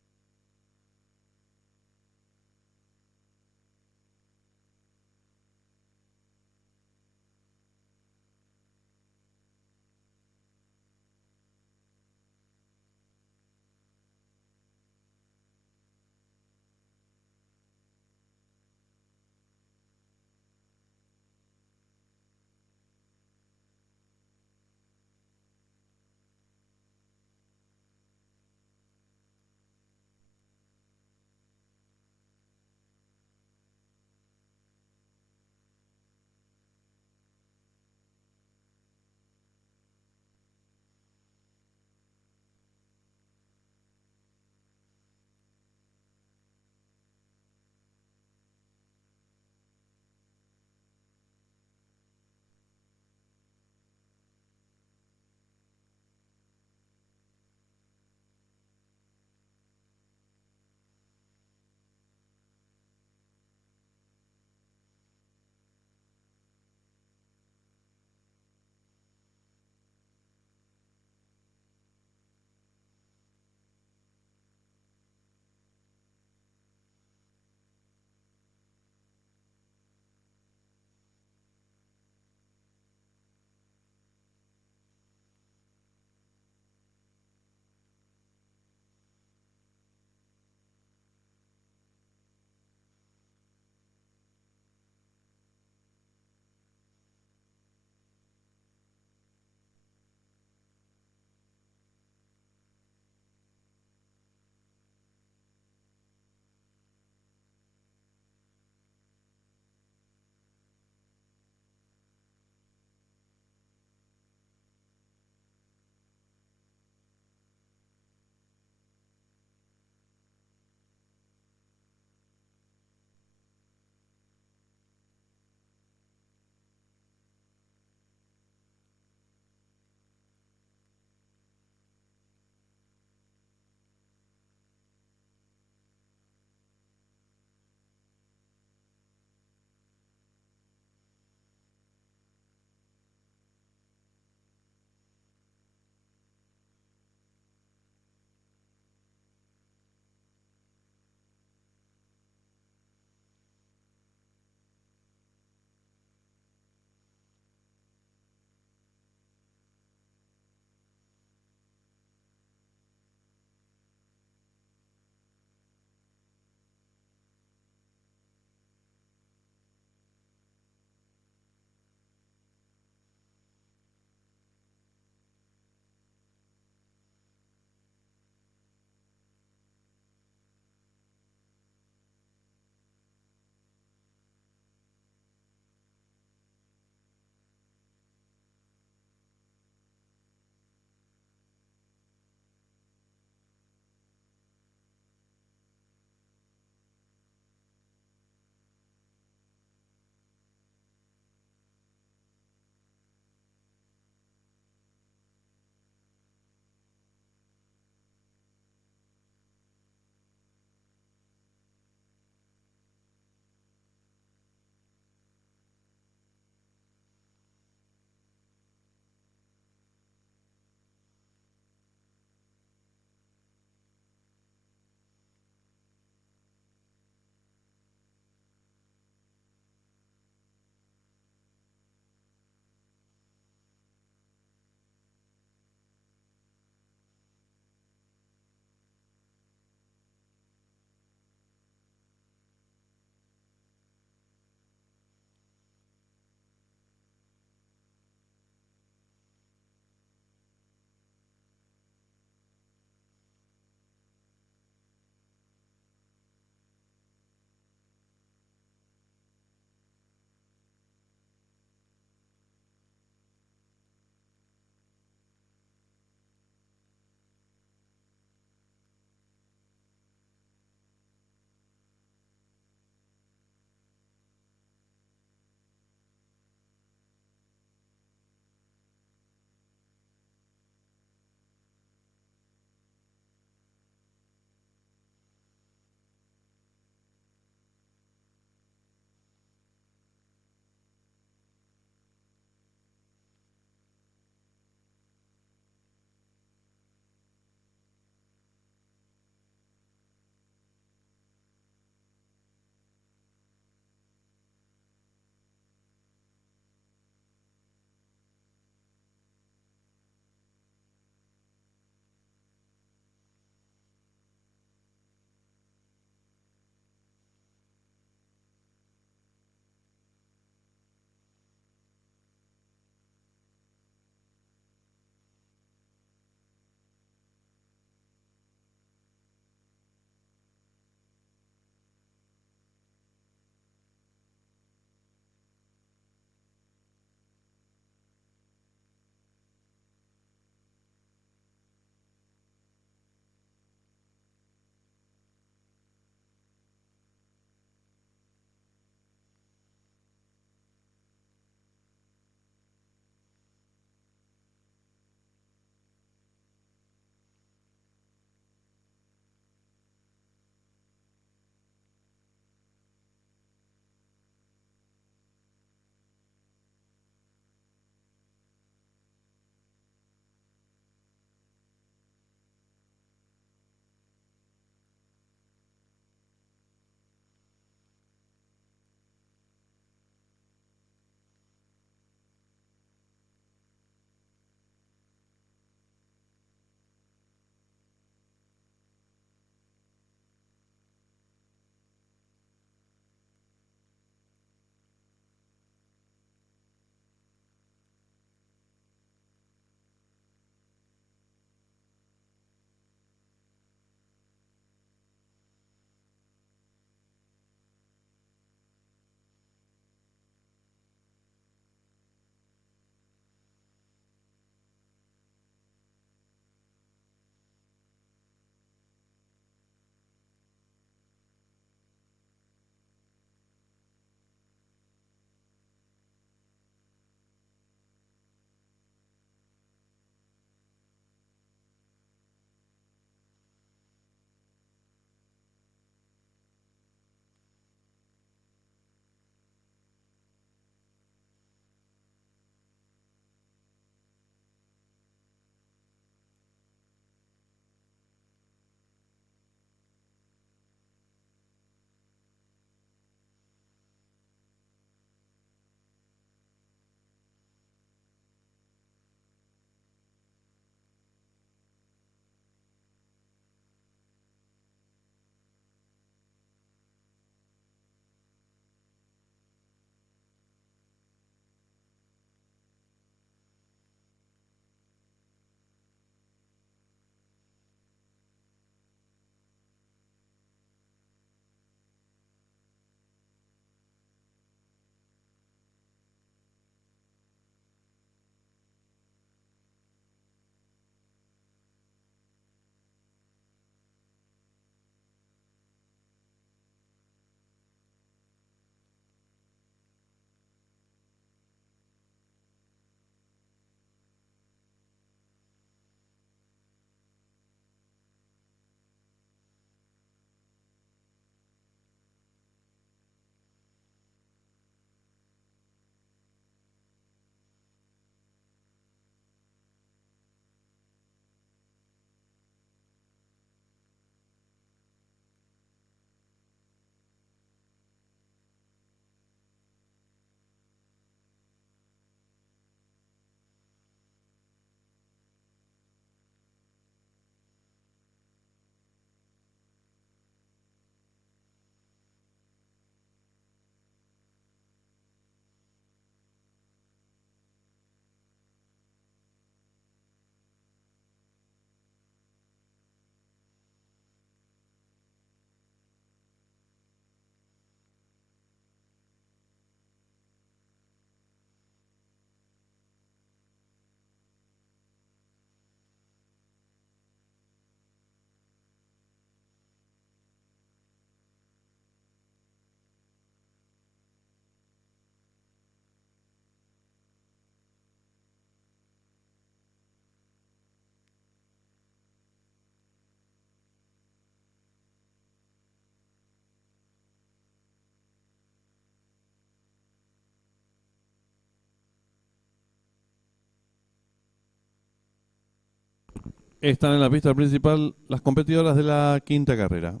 Están en la pista principal las competidoras de la quinta carrera.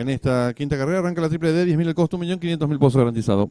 En esta quinta carrera arranca la triple D, 10.000 el costo, 1.500.000 pozo garantizado.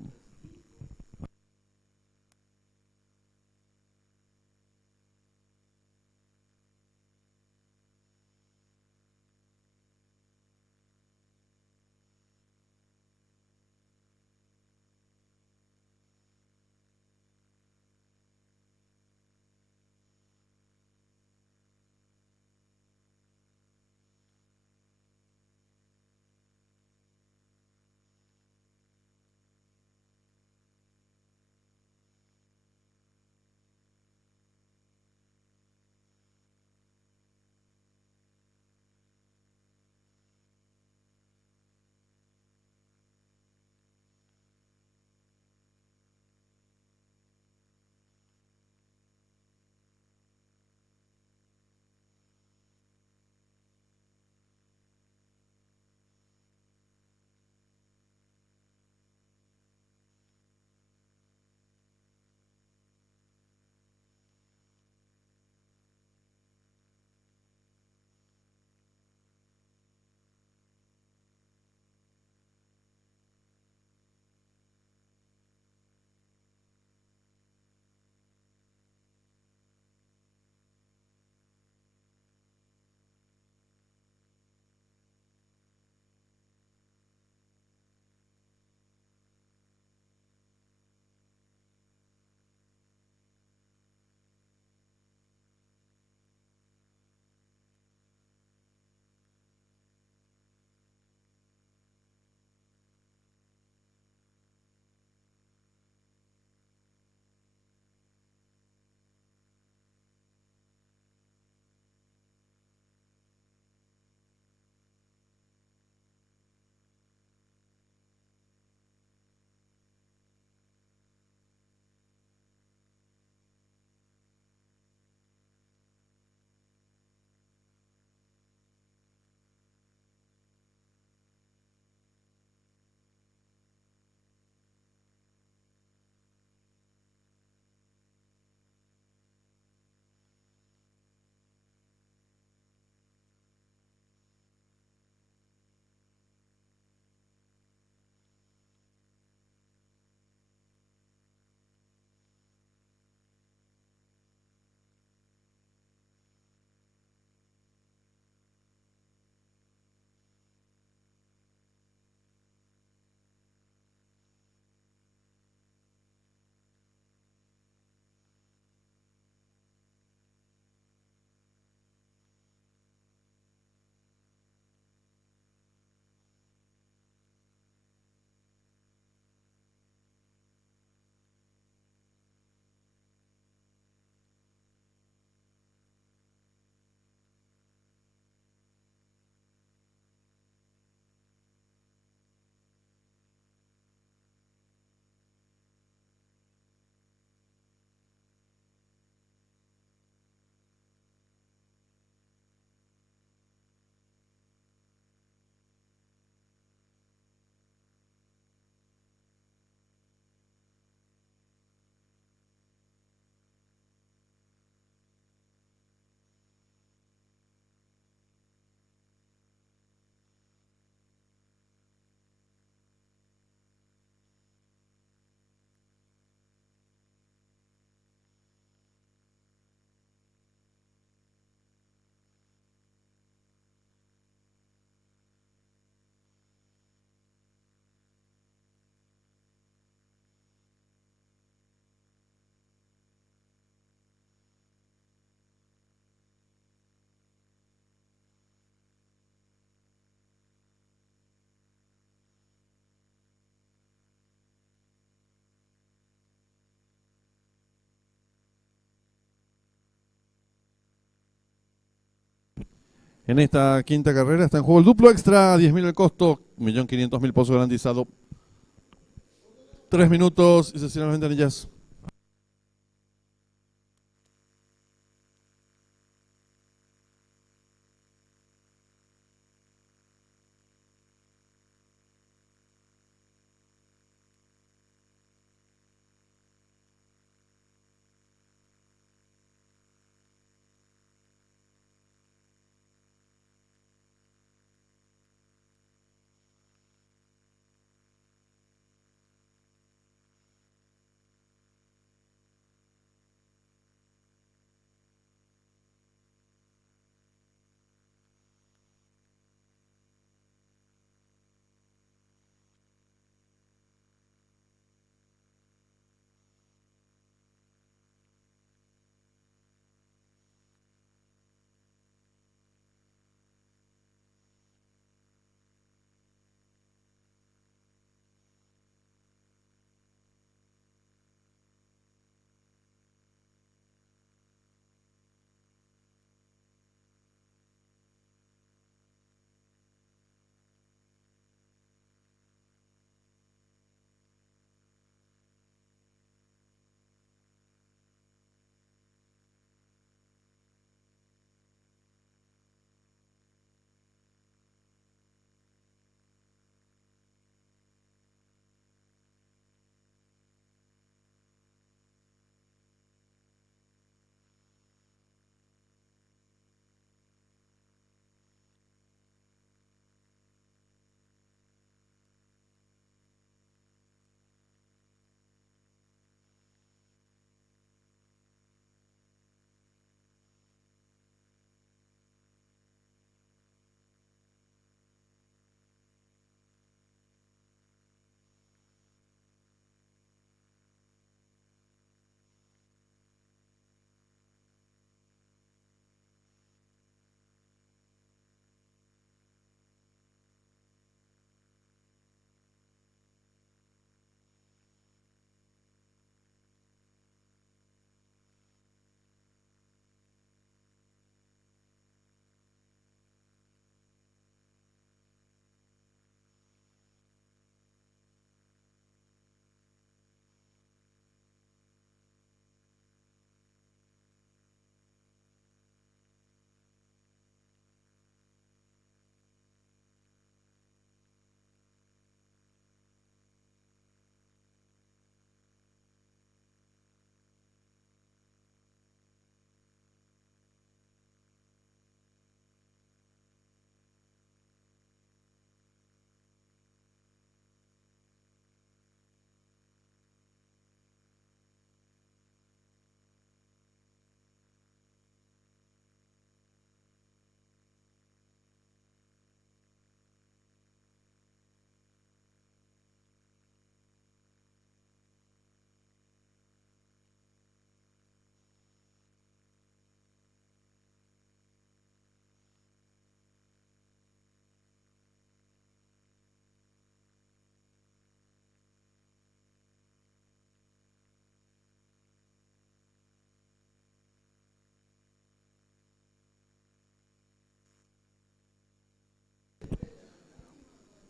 En esta quinta carrera está en juego el duplo extra, 10.000 el costo, 1.500.000 pozo garantizado. 3 minutos y se cierran las ventanillas.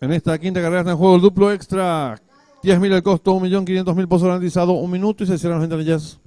En esta quinta carrera está en juego el duplo extra. 10.000 el costo, 1.500.000 pozo garantizado. 1 minuto y se cierran las ventanillas.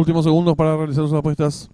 Últimos segundos para realizar sus apuestas.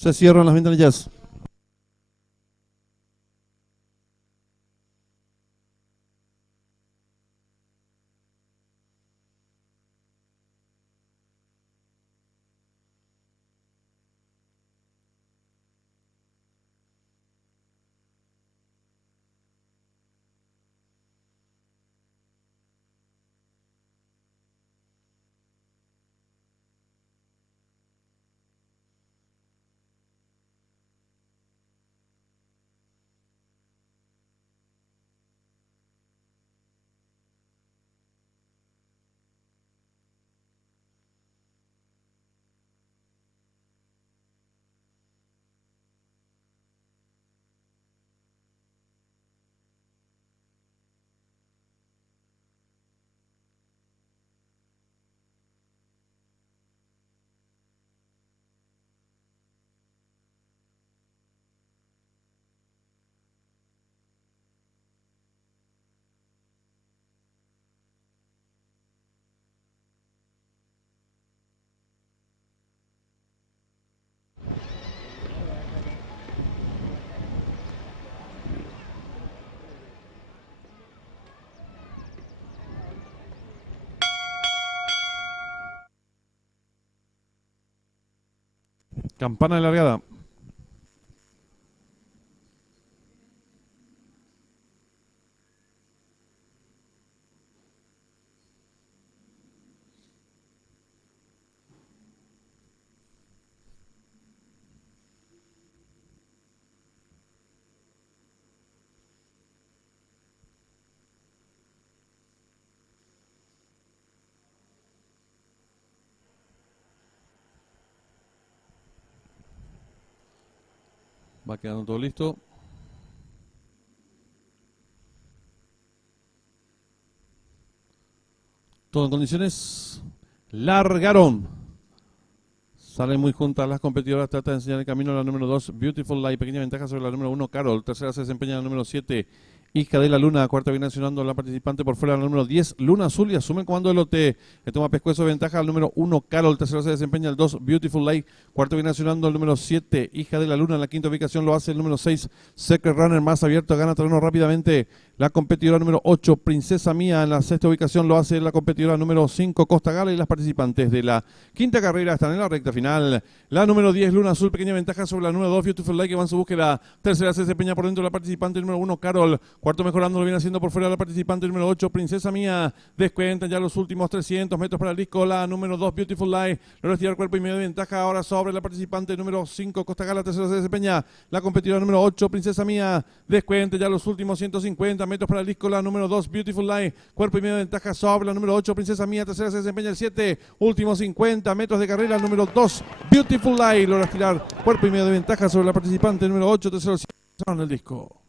Se cierran las ventanillas. Campana de largada. Va quedando todo listo. Todo en condiciones. Largaron. Salen muy juntas las competidoras. Trata de enseñar el camino a la número 2, Beautiful Light. Pequeña ventaja sobre la número 1, Carol. Tercera se desempeña la número 7, Hija de la Luna. Cuarta viene accionando la participante por fuera la número 10, Luna Azul. Y asume el comando del lote. Le toma pescuezo de ventaja al número 1, Carol. Tercera se desempeña el 2, Beautiful Light. Cuarto viene accionando el número 7, Hija de la Luna. En la quinta ubicación lo hace el número 6, Secret Runner. Más abierto, gana terreno rápidamente la competidora número 8, Princesa Mía. En la sexta ubicación lo hace la competidora número 5, Costa Gala. Y las participantes de la quinta carrera están en la recta final. La número 10, Luna Azul, pequeña ventaja sobre la número 2, Beautiful Light, que va en su búsqueda. Tercera se desempeña por dentro la participante número 1, Carol. Cuarto mejorando, lo viene haciendo por fuera la participante número 8, Princesa Mía. Descuentan ya los últimos 300 metros para el disco. La número 2, Beautiful Light, logra estirar cuerpo y medio de ventaja ahora sobre la participante número 5, Costa Gala. Tercera se desempeña la competidora número 8, Princesa Mía. Descuenta ya los últimos 150 metros para el disco. La número 2, Beautiful Light, cuerpo y medio de ventaja sobre la número 8, Princesa Mía. Tercera se desempeña el 7, últimos 50 metros de carrera. El número 2, Beautiful Light, logra estirar cuerpo y medio de ventaja sobre la participante número 8, tercero en el disco.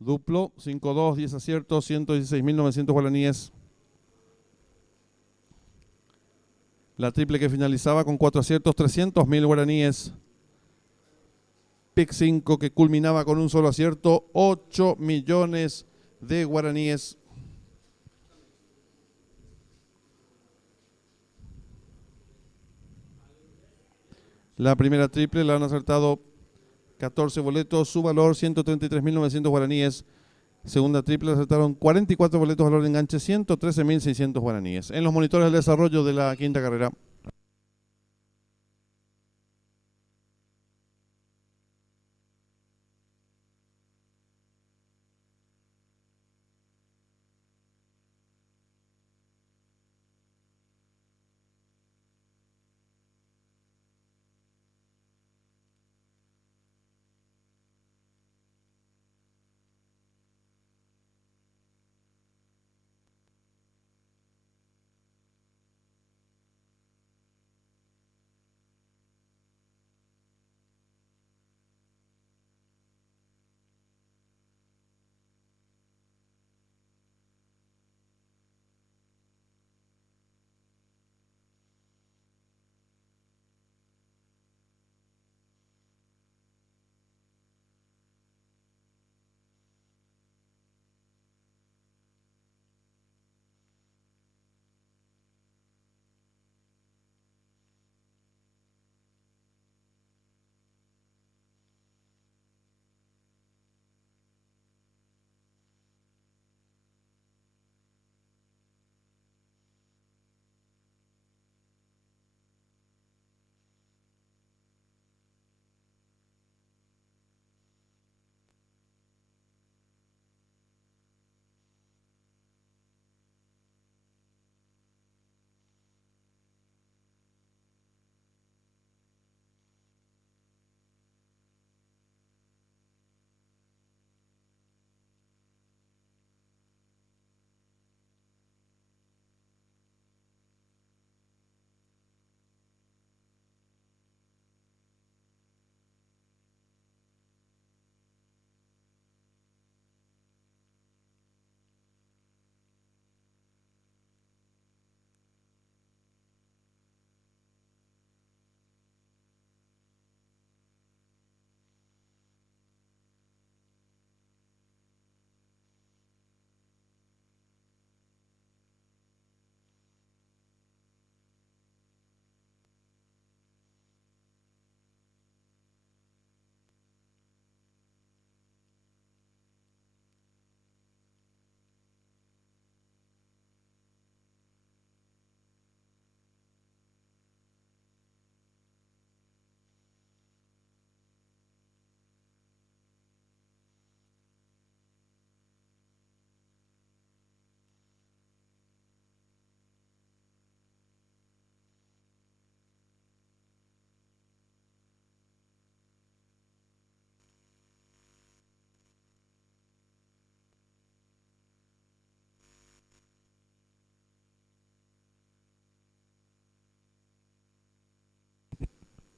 Duplo, 5-2, 10 aciertos, 116.900 guaraníes. La triple que finalizaba con 4 aciertos, 300.000 guaraníes. Pick 5 que culminaba con un solo acierto, 8 millones de guaraníes. La primera triple la han acertado 14 boletos, su valor 133.900 guaraníes. Segunda triple acertaron 44 boletos, valor de enganche 113.600 guaraníes. En los monitores del desarrollo de la quinta carrera.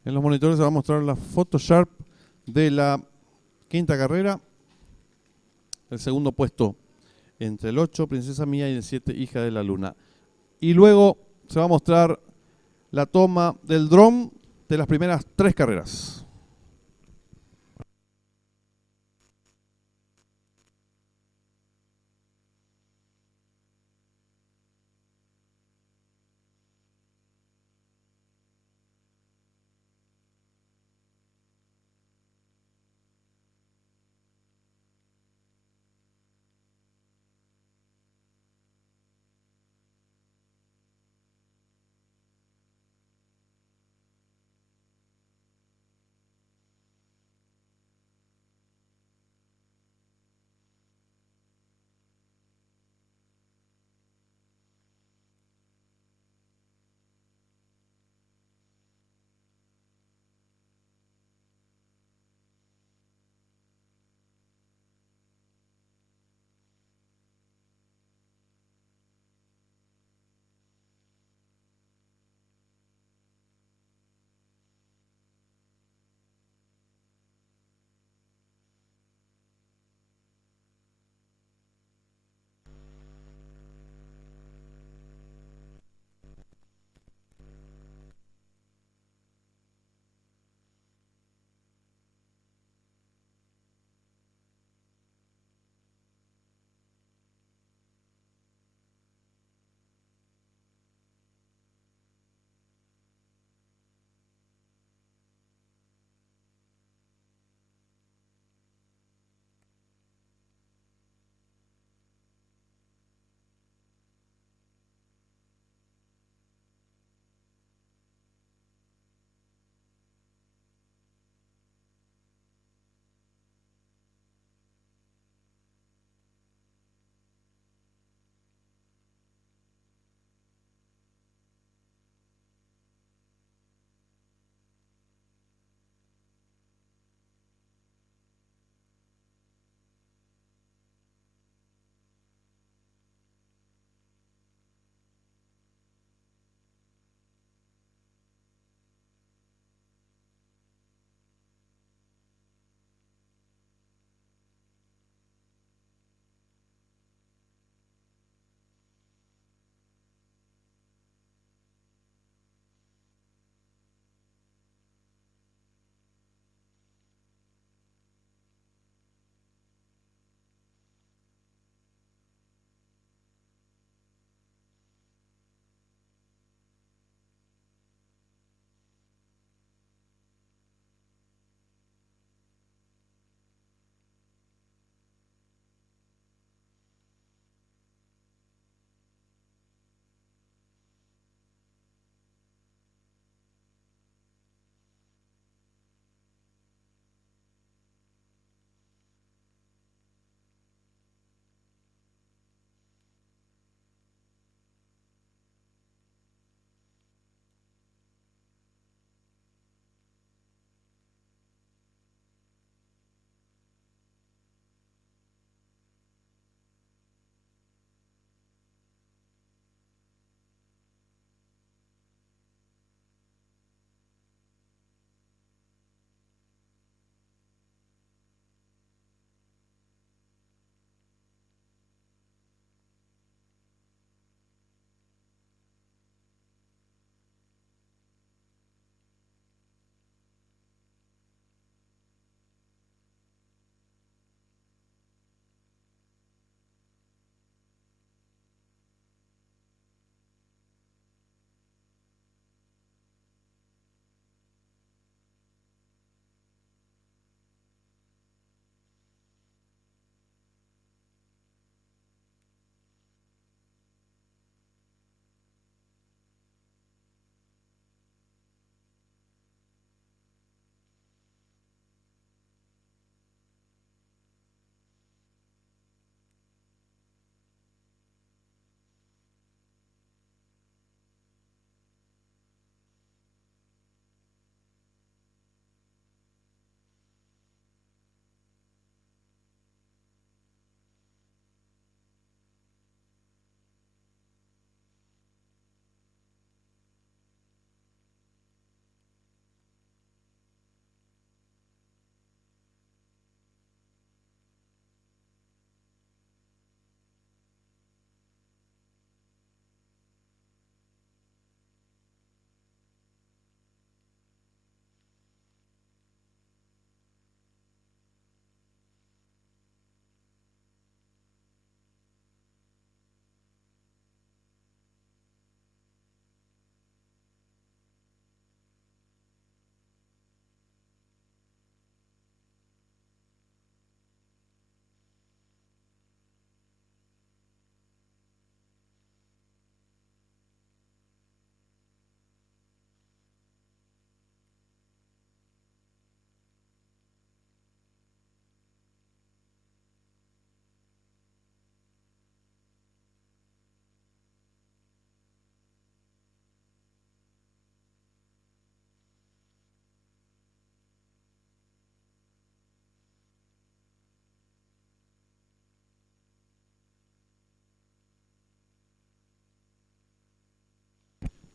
En los monitores se va a mostrar la Photoshop de la quinta carrera. El segundo puesto entre el 8, Princesa Mía, y el 7, Hija de la Luna. Y luego se va a mostrar la toma del dron de las primeras 3 carreras.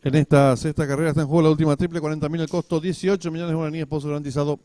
En esta sexta carrera está en juego la última triple, 40.000 el costo, 18 millones de guaraníes, pozo garantizado.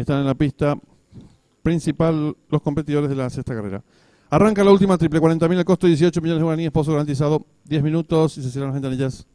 Están en la pista principal los competidores de la sexta carrera. Arranca la última triple, 40.000 al costo, 18 millones de guaraníes, pozo garantizado, 10 minutos y se cierran las ventanillas.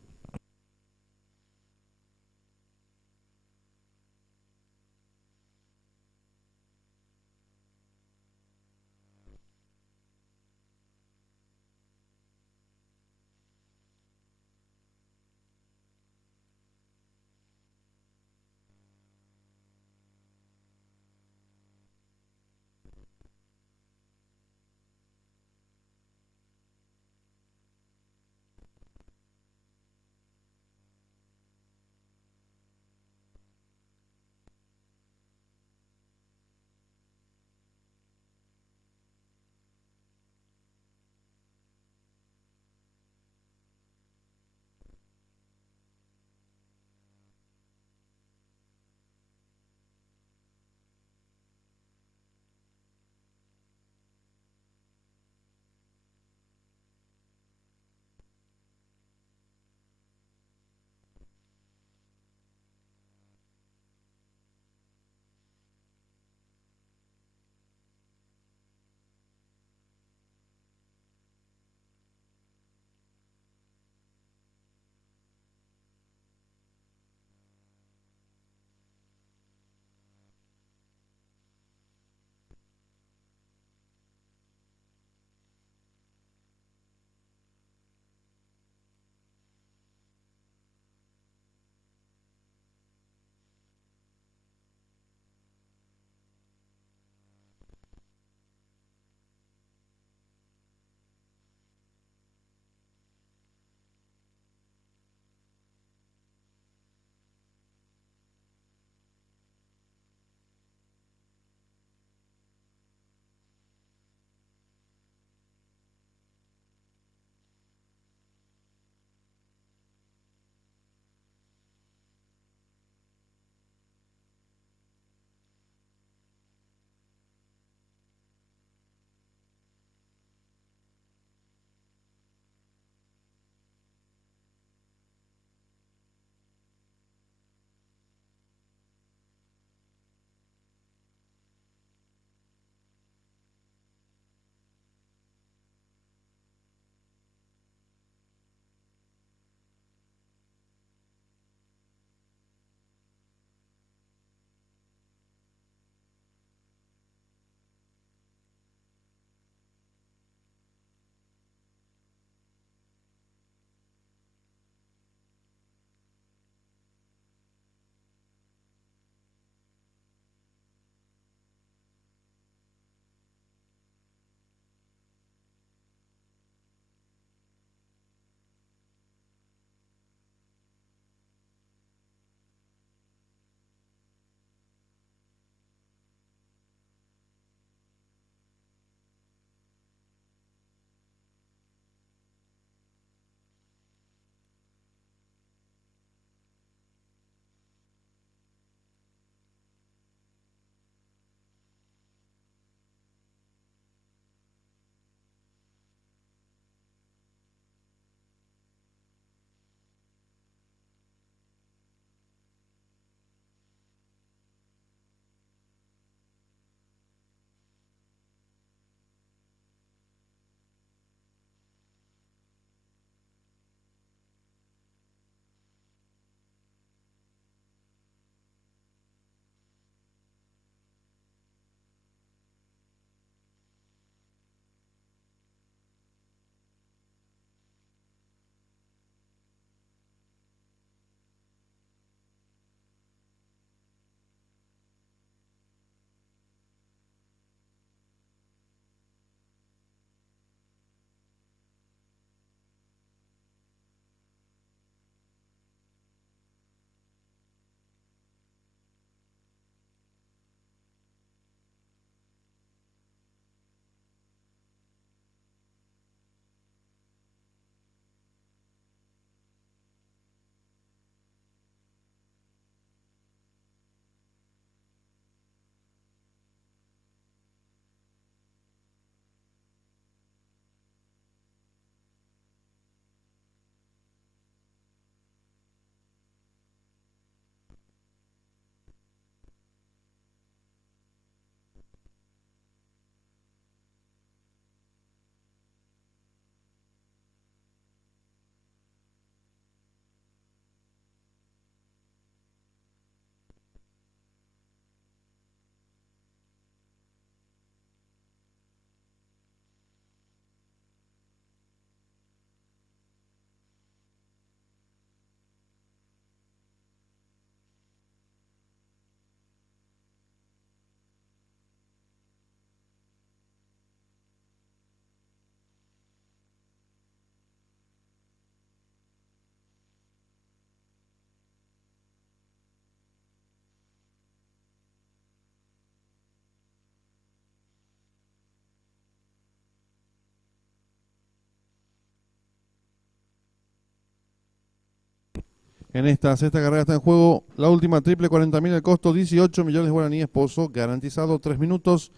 En esta sexta carrera está en juego la última triple, 40.000 el costo, 18 millones de guaraníes, pozo garantizado, 3 minutos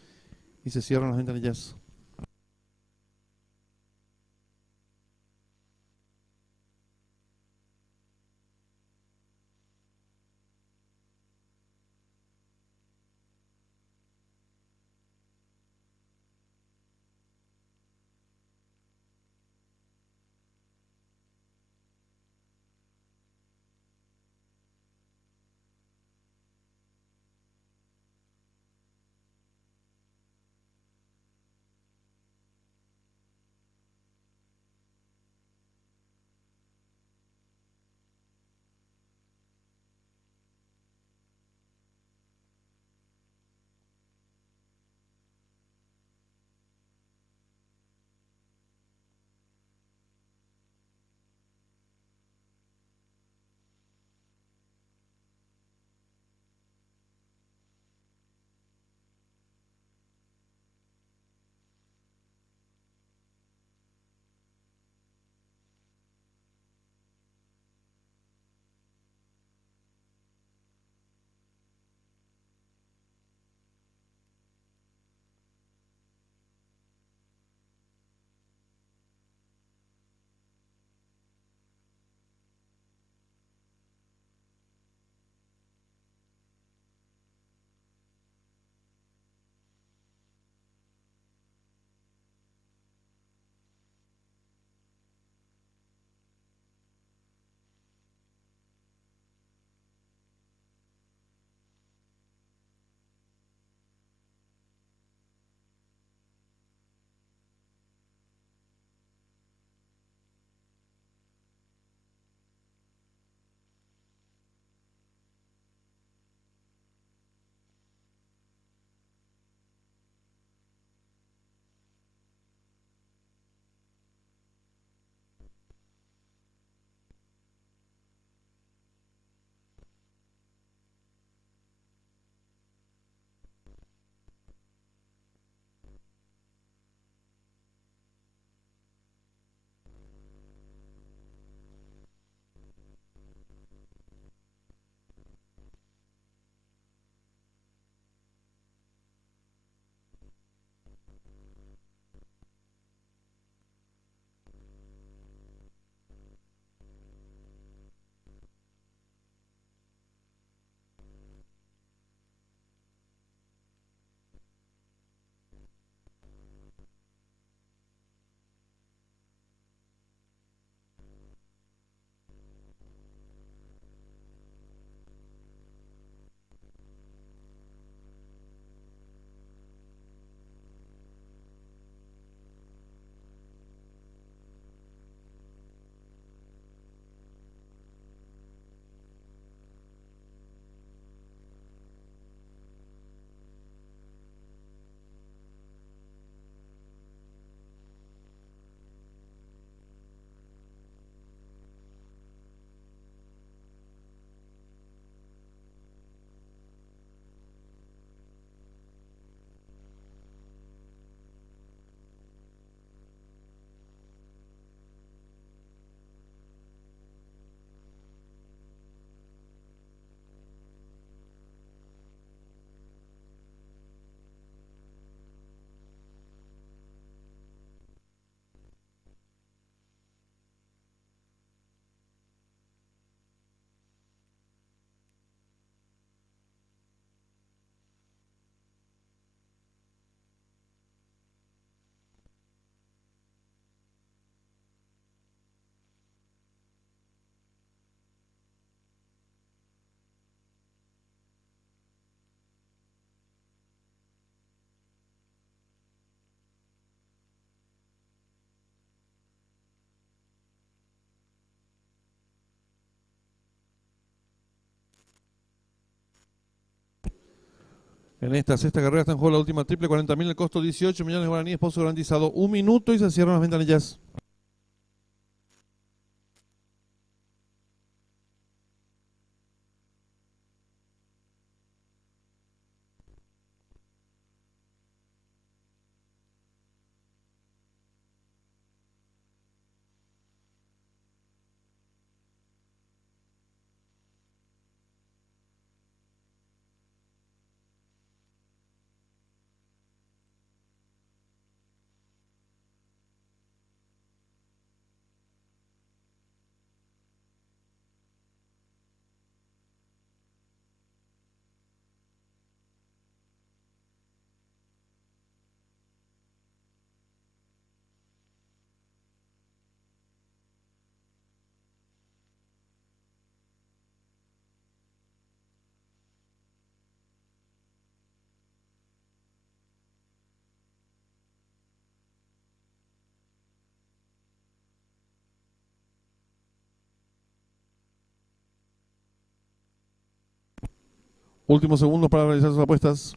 y se cierran las ventanillas. En esta sexta carrera está en juego la última triple, 40.000 el costo, 18 millones de guaraníes, pozo garantizado, 1 minuto y se cierran las ventanillas. Últimos segundos para realizar sus apuestas.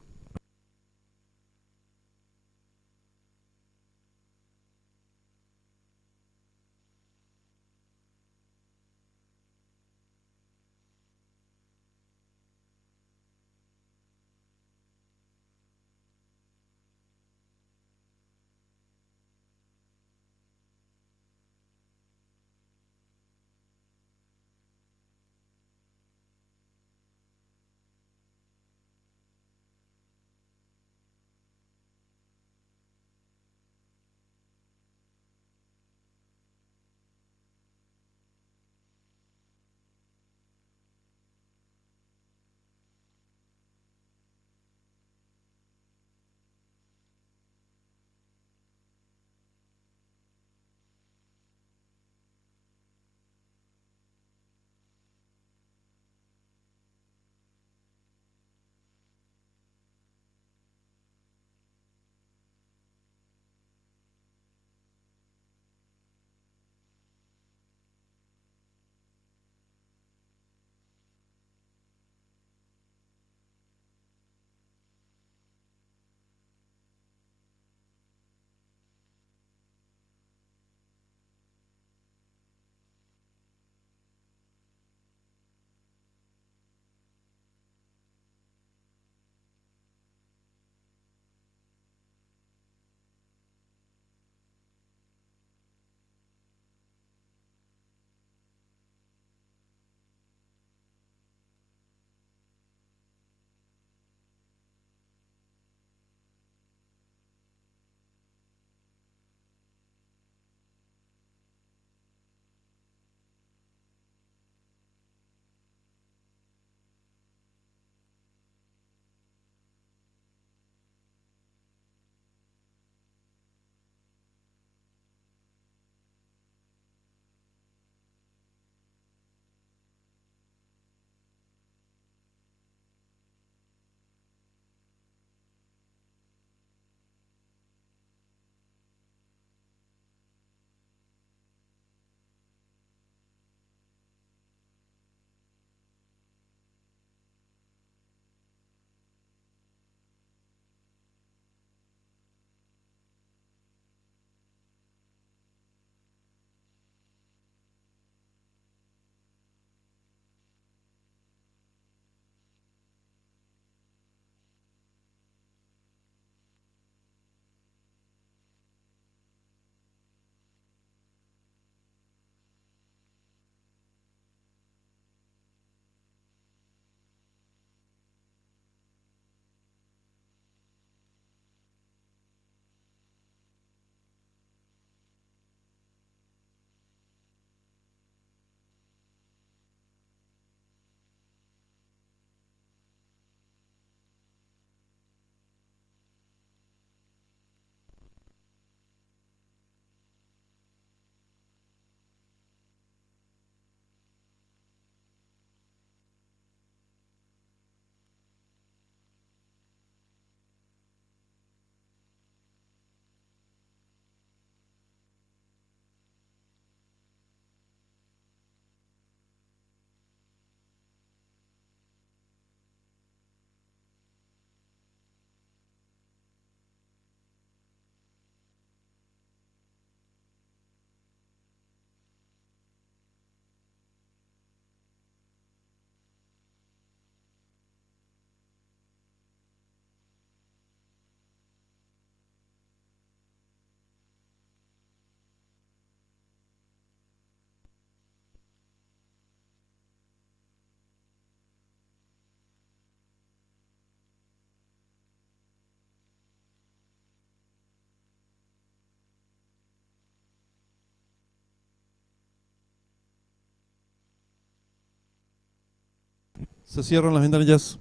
Se cierran las ventanillas.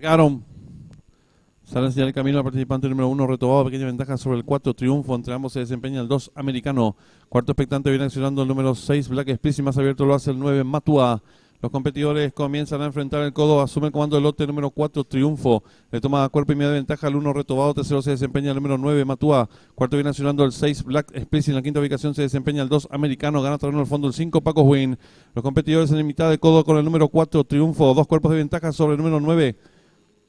Largaron. Sale a señalar el camino al participante número 1, Retobado, pequeña ventaja sobre el 4, Triunfo. Entre ambos se desempeña el 2, Americano. Cuarto expectante viene accionando el número 6, Black Explicit. Más abierto lo hace el 9, Matua. Los competidores comienzan a enfrentar el codo. Asume el comando del lote número 4, Triunfo. Le toma cuerpo y media ventaja al 1, Retobado. Tercero se desempeña el número 9, Matua. Cuarto viene accionando el 6, Black Explicit. En la quinta ubicación se desempeña el 2, Americano. Gana terreno al fondo el 5, Paco Win. Los competidores en mitad de codo con el número 4, Triunfo. Dos cuerpos de ventaja sobre el número 9,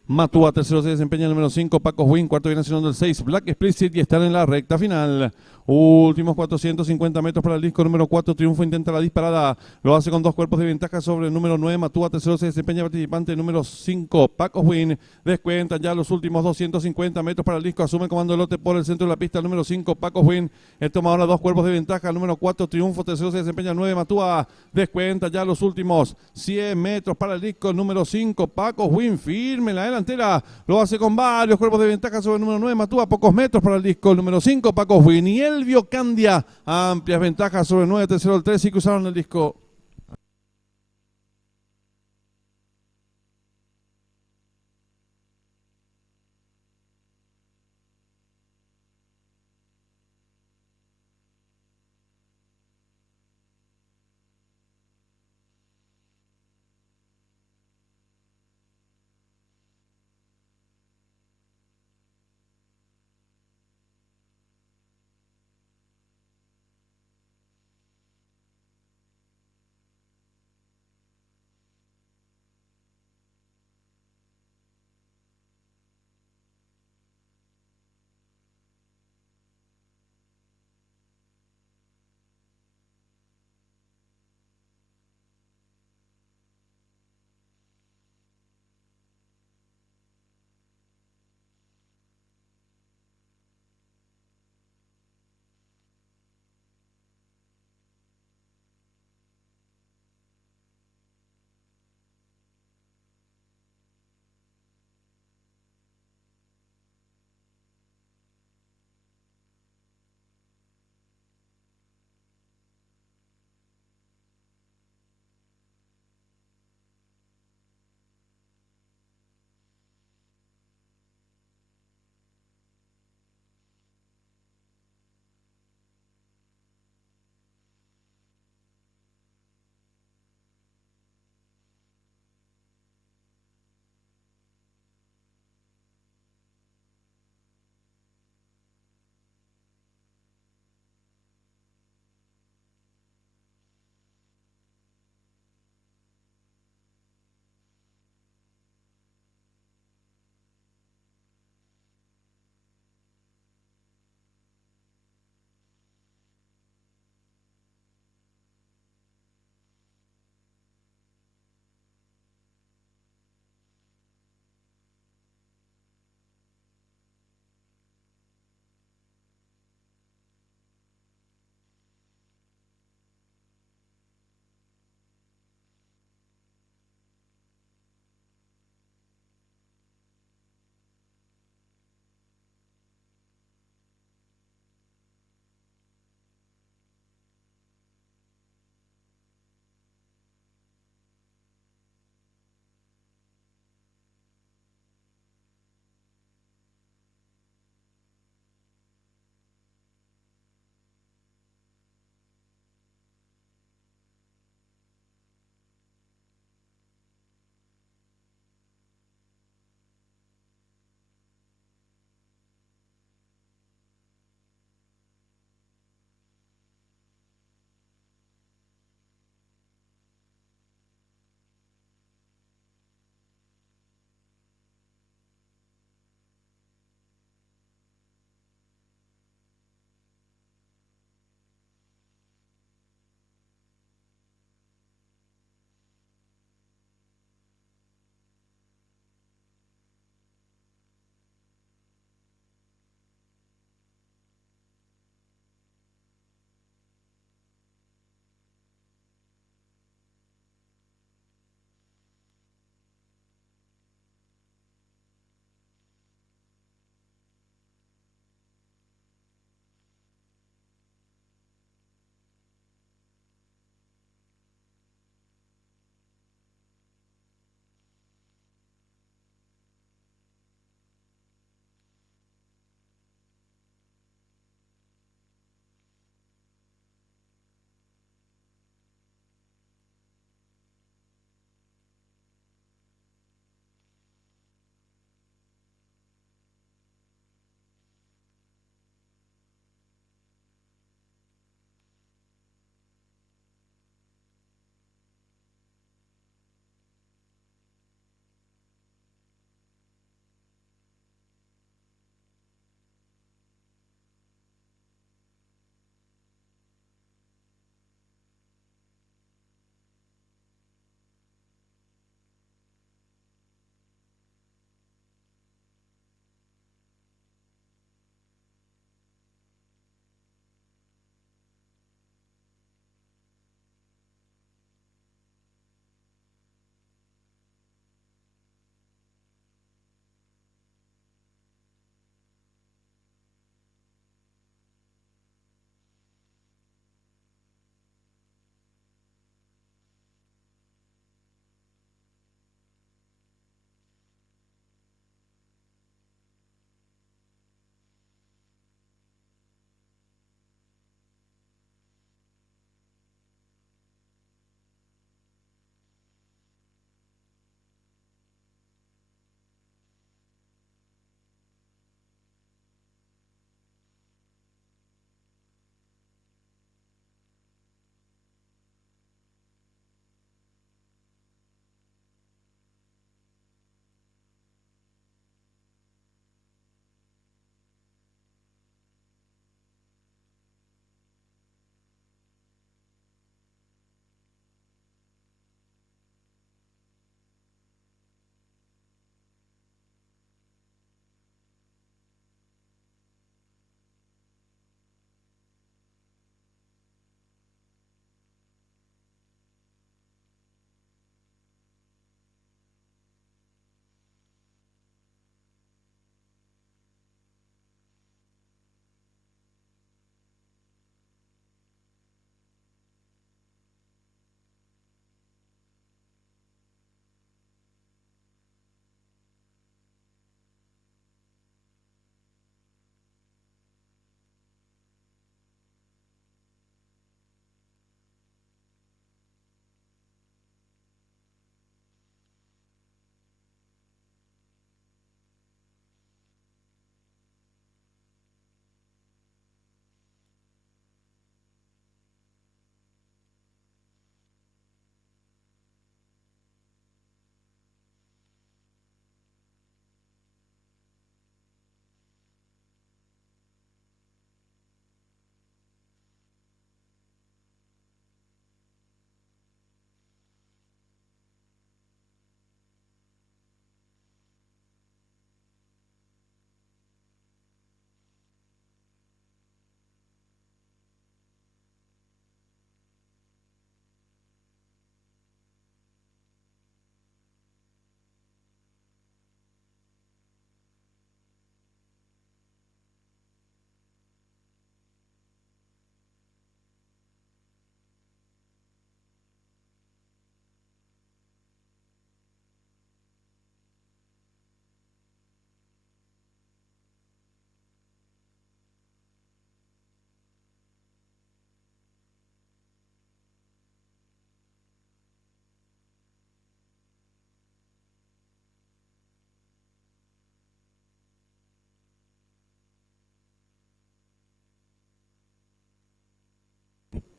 Matua. Tercero se desempeña el número 5, Paco Win. Cuarto viene accionando el 6, Black Explicit, y están en la recta final. Últimos 450 metros para el disco número 4, Triunfo intenta la disparada. Lo hace con dos cuerpos de ventaja sobre el número 9, Matua. Tercero se desempeña el participante número 5, Paco Win. Descuentan ya los últimos 250 metros para el disco. Asume el comando del lote por el centro de la pista el número 5, Paco Win. Él toma ahora dos cuerpos de ventaja. El número 4, Triunfo. Tercero se desempeña el 9, Matua. Descuenta ya los últimos 100 metros para el disco número 5, Paco Win. Firme en la delantera. Lo hace con varios cuerpos de ventaja sobre el número 9, Matua. Pocos metros para el disco número 5, Paco Win. Y Elvio Candia, amplias ventajas sobre el 9, tercero el 3, y cruzaron el disco.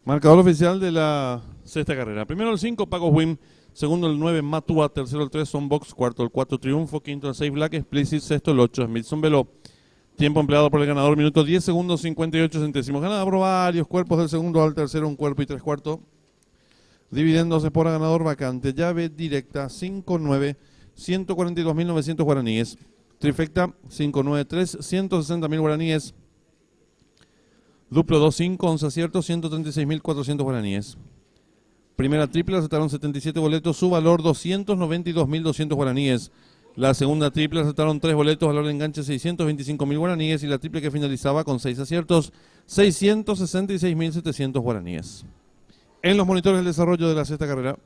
Marcador oficial de la sexta carrera. Primero el 5, Paco Wim. Segundo el 9, Matua. Tercero el 3, Sonbox. Cuarto el 4, Triunfo. Quinto el 6, Black Explicit. Sexto el 8, Smithson Velo. Tiempo empleado por el ganador, minuto 10 segundos 58 centésimos. Ganada por varios cuerpos del segundo al tercero, un cuerpo y 3/4. Dividiéndose por ganador vacante. Llave directa 5-9, 142.900 guaraníes. Trifecta 5-9-3, 160.000 guaraníes. Duplo 2-5, 11 aciertos, 136.400 guaraníes. Primera triple, aceptaron 77 boletos, su valor 292.200 guaraníes. La segunda triple, aceptaron 3 boletos, valor de enganche 625.000 guaraníes. Y la triple que finalizaba con 6 aciertos, 666.700 guaraníes. En los monitores del desarrollo de la sexta carrera.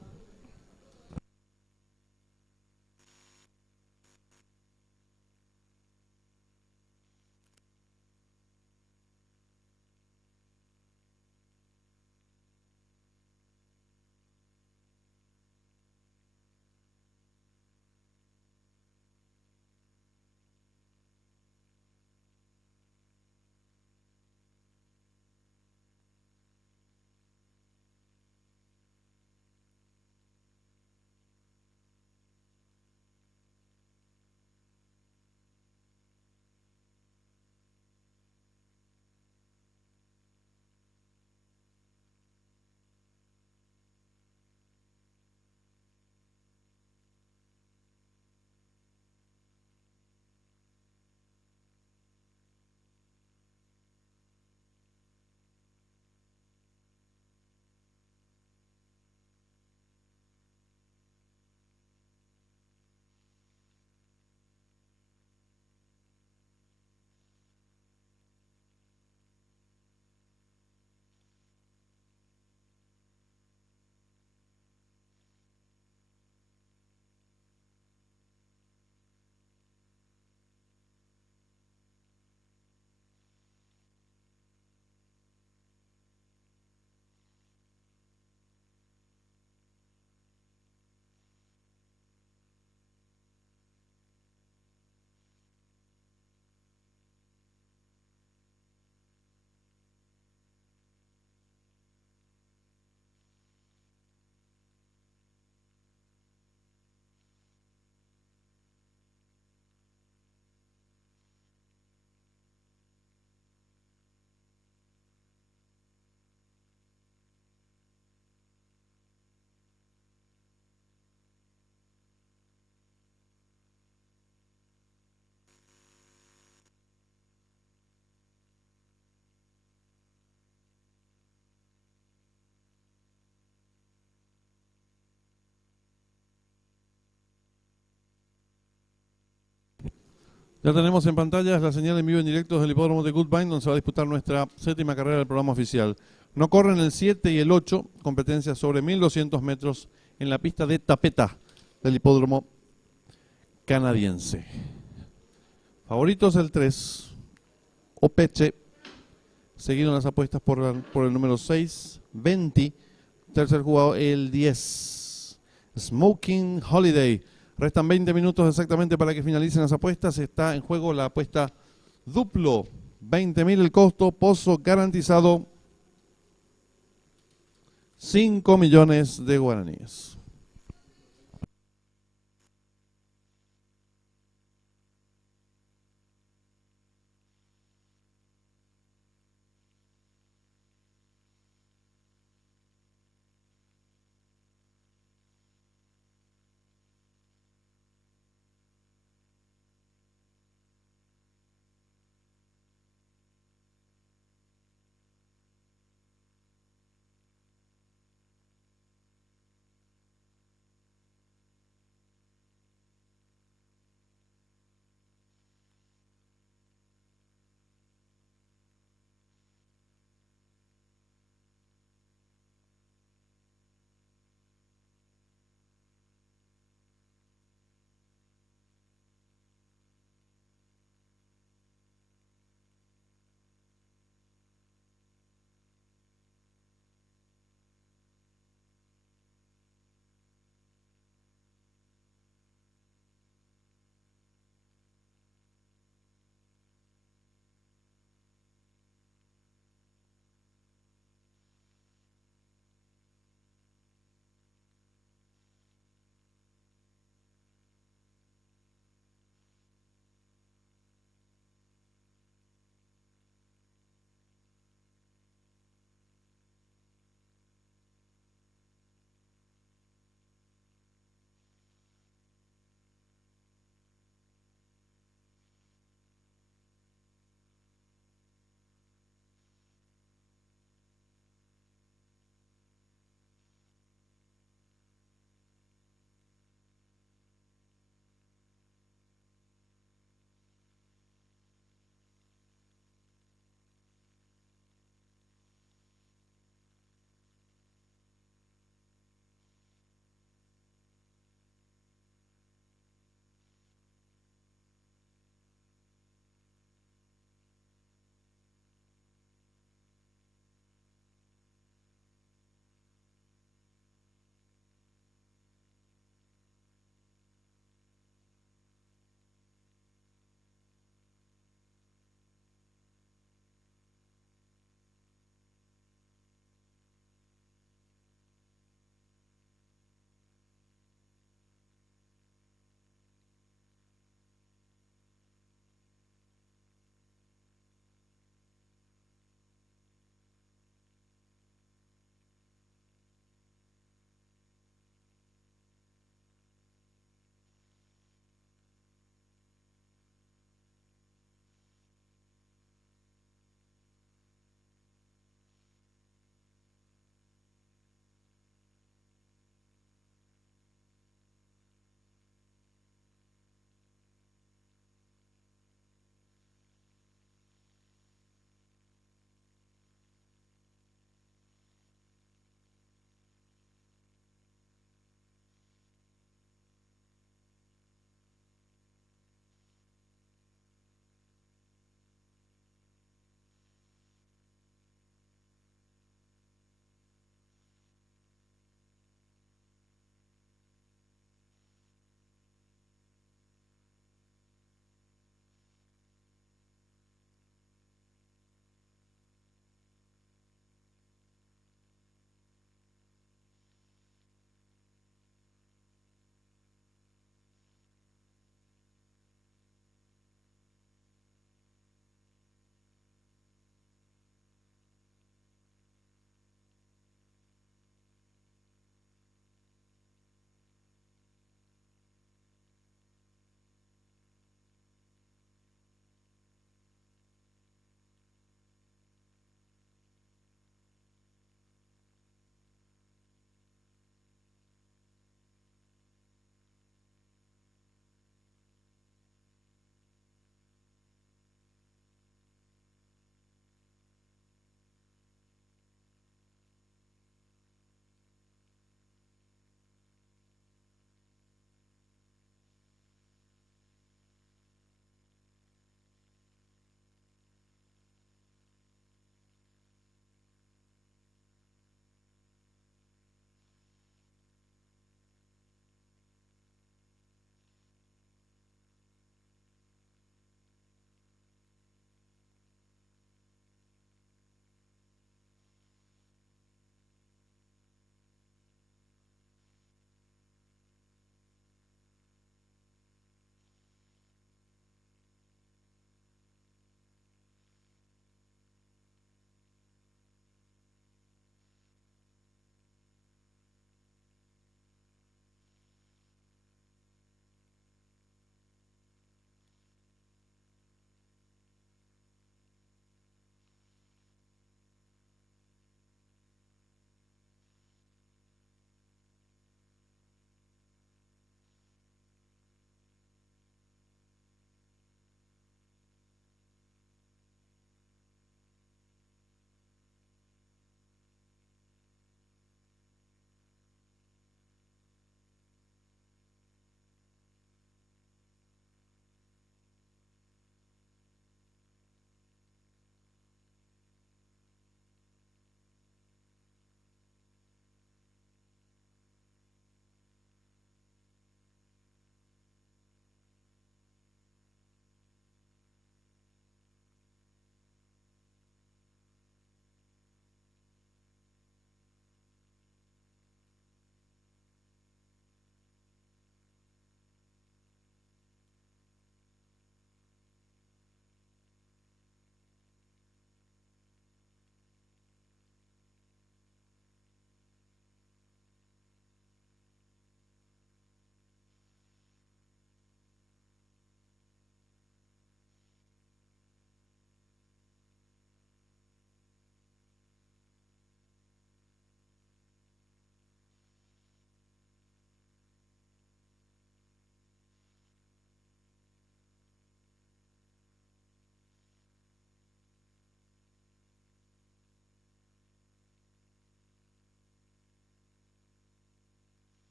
Ya tenemos en pantalla la señal en vivo en directo del hipódromo de Woodbine, donde se va a disputar nuestra séptima carrera del programa oficial. No corren el 7 y el 8, competencias sobre 1200 metros en la pista de tapeta del hipódromo canadiense. Favoritos el 3, Opeche, seguido en las apuestas por el número 6, 20. Tercer jugador el 10, Smoking Holiday. Restan 20 minutos exactamente para que finalicen las apuestas. Está en juego la apuesta duplo. 20.000 el costo, pozo garantizado. 5 millones de guaraníes.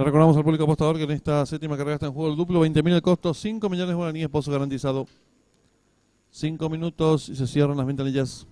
Le recordamos al público apostador que en esta séptima carrera está en juego el duplo, 20.000 el costo, 5 millones de guaraníes, pozo garantizado. 5 minutos y se cierran las ventanillas.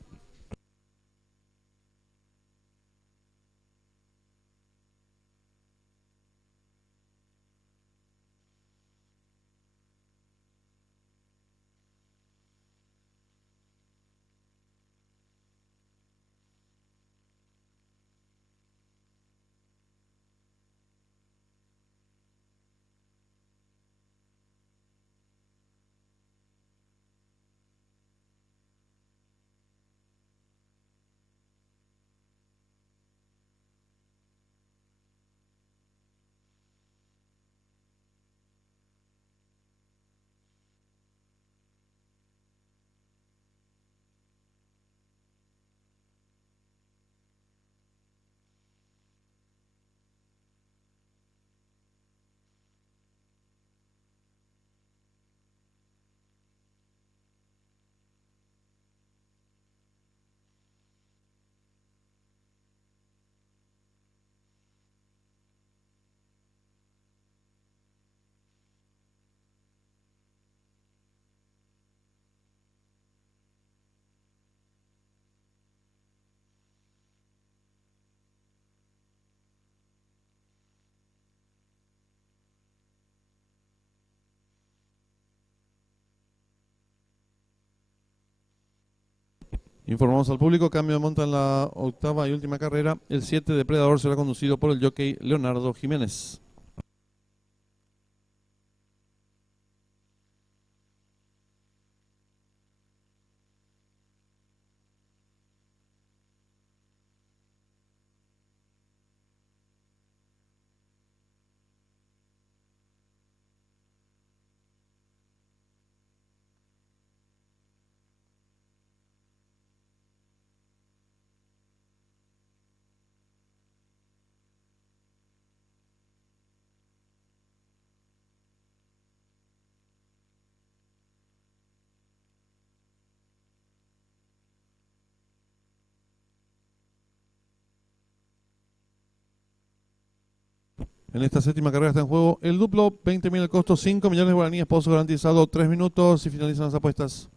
Informamos al público, cambio de monta en la octava y última carrera. El 7 Depredador será conducido por el jockey Leonardo Jiménez. En esta séptima carrera está en juego el duplo, 20.000 el costo, 5 millones de guaraníes, pozo garantizado, 3 minutos y finalizan las apuestas.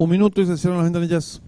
Un minuto y se cierran las ventanillas.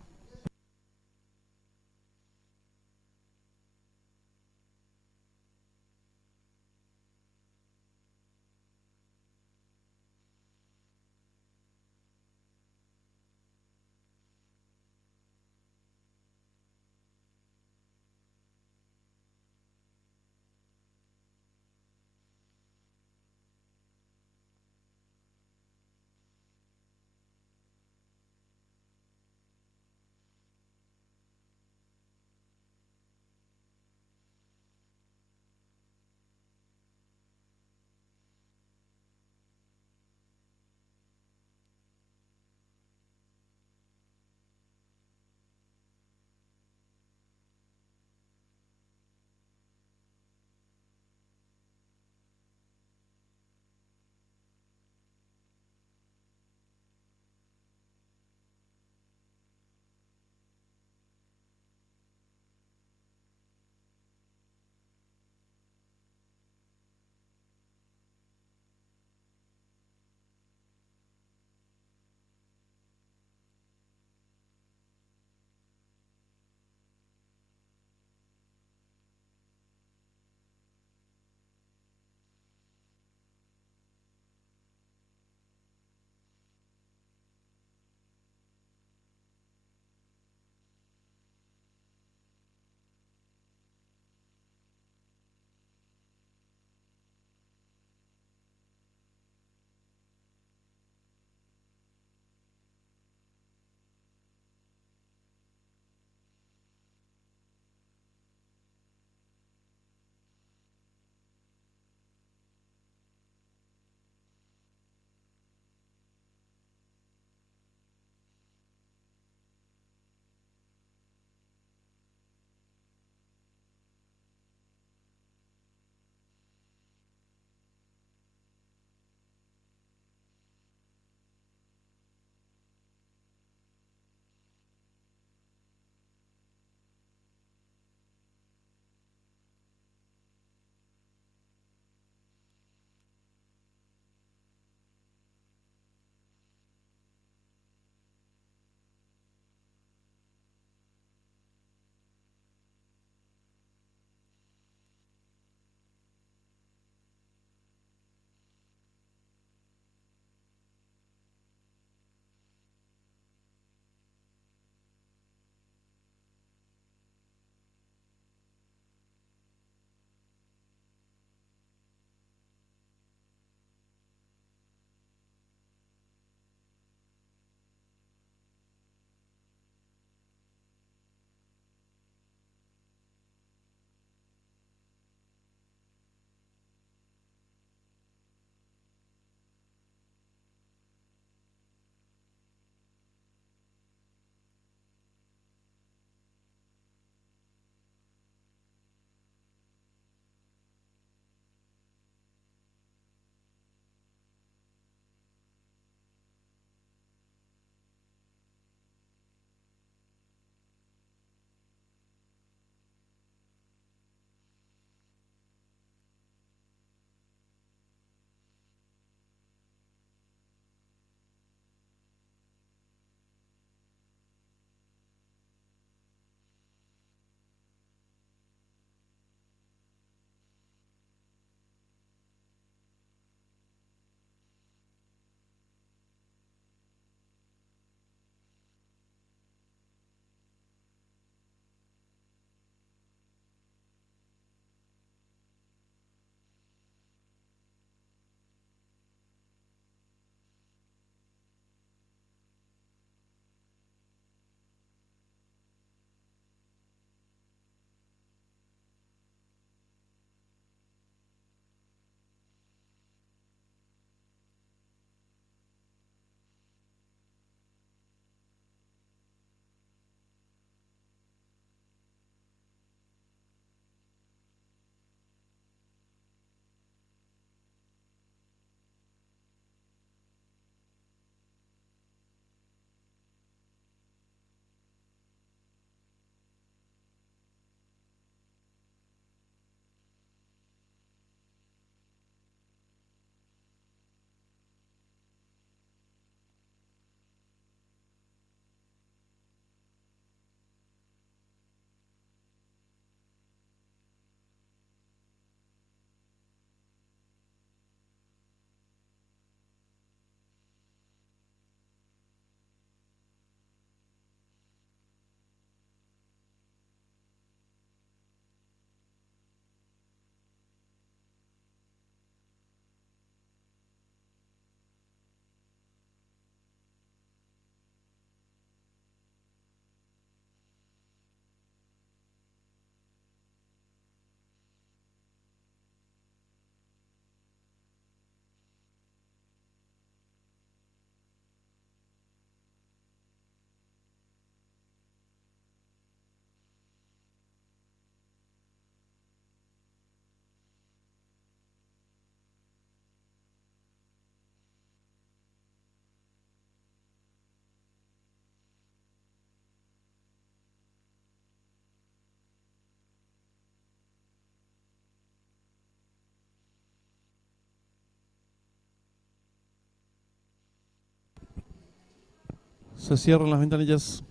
Se cierran las ventanillas.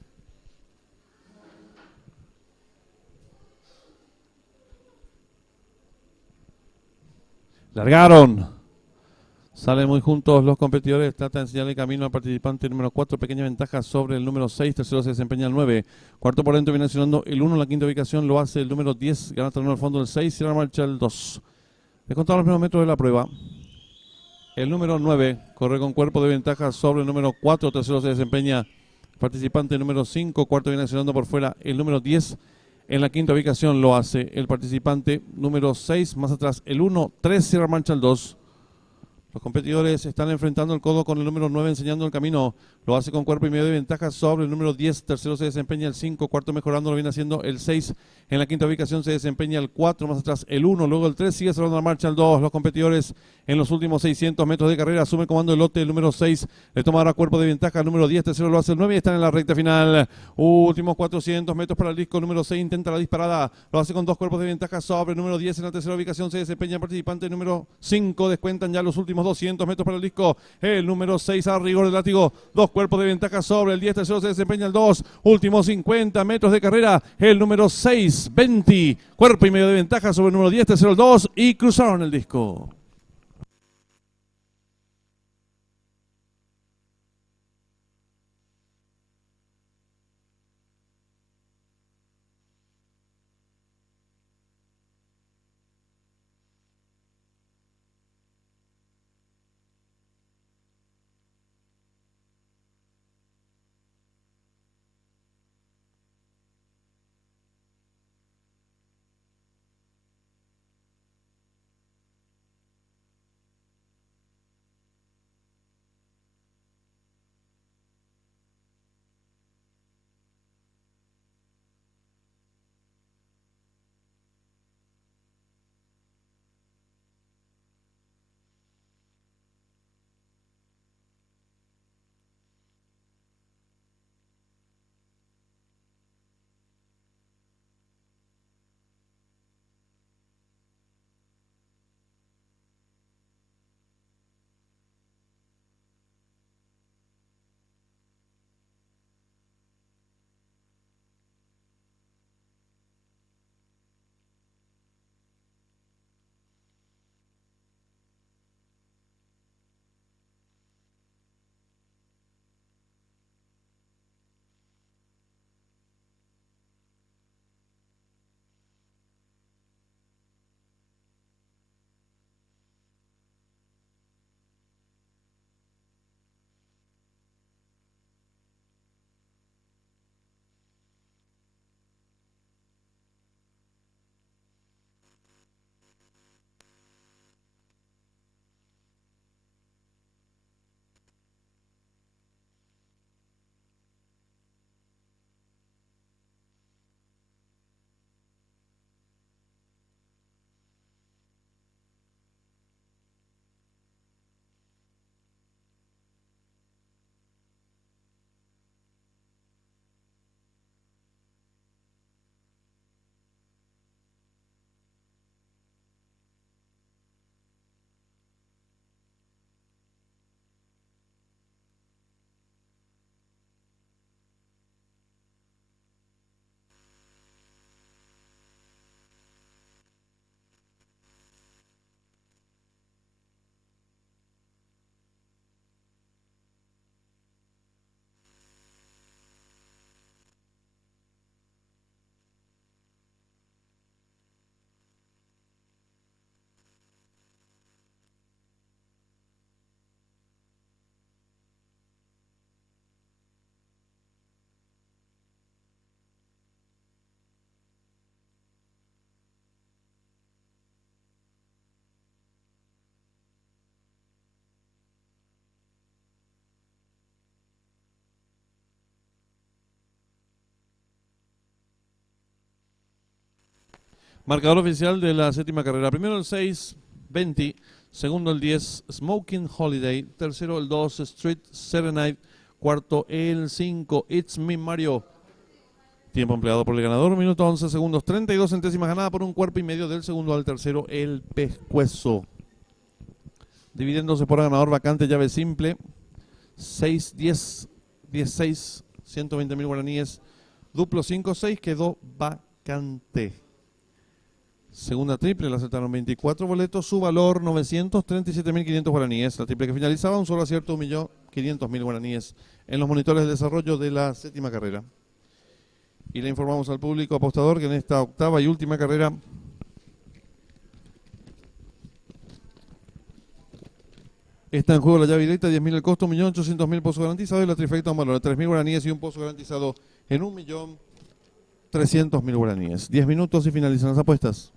Largaron. Salen muy juntos los competidores. Trata de enseñarle camino al participante número 4. Pequeña ventaja sobre el número 6. Tercero se desempeña el 9. Cuarto por dentro viene accionando el 1. En la quinta ubicación lo hace el número 10. Gana terreno al fondo el 6. Cierra marcha el 2. Les contamos los primeros metros de la prueba. El número 9 corre con cuerpo de ventaja sobre el número 4. Tercero se desempeña el participante número 5. Cuarto viene accionando por fuera el número 10. En la quinta ubicación lo hace el participante número 6. Más atrás el 1. 3. Cierra marcha el 2. Los competidores están enfrentando el codo con el número 9 enseñando el camino. Lo hace con cuerpo y medio de ventaja sobre el número 10. Tercero se desempeña el 5. Cuarto mejorando lo viene haciendo el 6. En la quinta ubicación se desempeña el 4. Más atrás el 1. Luego el 3. Sigue cerrando la marcha el 2. Los competidores en los últimos 600 metros de carrera asume el comando del lote el número 6. Le toma ahora cuerpo de ventaja el número 10. Tercero lo hace el 9 y están en la recta final. Últimos 400 metros para el disco. Número 6 intenta la disparada. Lo hace con 2 cuerpos de ventaja sobre el número 10. En la tercera ubicación se desempeña el participante número 5. Descuentan ya los últimos 200 metros para el disco. El número 6 a rigor del látigo. 2 cuerpos de ventaja sobre el 10. Tercero se desempeña el 2. Últimos 50 metros de carrera. El número 6, 20. Cuerpo y medio de ventaja sobre el número 10. Tercero el 2. Y cruzaron el disco. Marcador oficial de la séptima carrera. Primero el 6, 20. Segundo el 10, Smoking Holiday. Tercero el 2, Street Serenade. Cuarto el 5, It's Me Mario. Tiempo empleado por el ganador, minuto 11 segundos, 32 centésimas ganada por un cuerpo y medio del segundo al tercero, el pescuezo. Dividiéndose por ganador vacante, llave simple. 6, 10, 16, 120.000 guaraníes. Duplo 5-6 quedó vacante. Segunda triple, la aceptaron 24 boletos, su valor 937.500 guaraníes. La triple que finalizaba, un solo acierto, 1.500.000 guaraníes en los monitores de desarrollo de la séptima carrera. Y le informamos al público apostador que en esta octava y última carrera está en juego la llave directa, 10.000 el costo, 1.800.000 pozo garantizado y la trifecta un valor de 3.000 guaraníes y un pozo garantizado en 1.300.000 guaraníes. 10 minutos y finalizan las apuestas.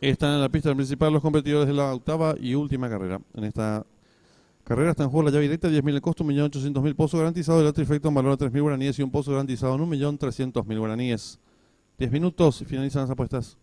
Están en la pista principal los competidores de la octava y última carrera. En esta carrera está en juego la llave directa, 10.000 el costo, 1.800.000 pozo garantizado, el trifecto en valor de 3.000 guaraníes y un pozo garantizado en 1.300.000 guaraníes. 10 minutos y finalizan las apuestas.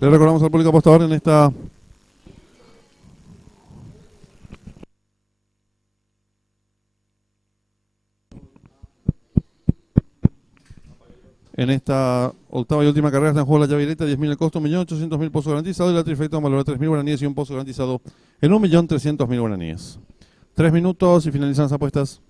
Le recordamos al público apostador en esta octava y última carrera está en juego la llave directa, 10.000 el costo, 1.800.000 pozo garantizado y la trifecta un valor de 3.000 guaraníes y un pozo garantizado en 1.300.000 guaraníes. 3 minutos y finalizan las apuestas.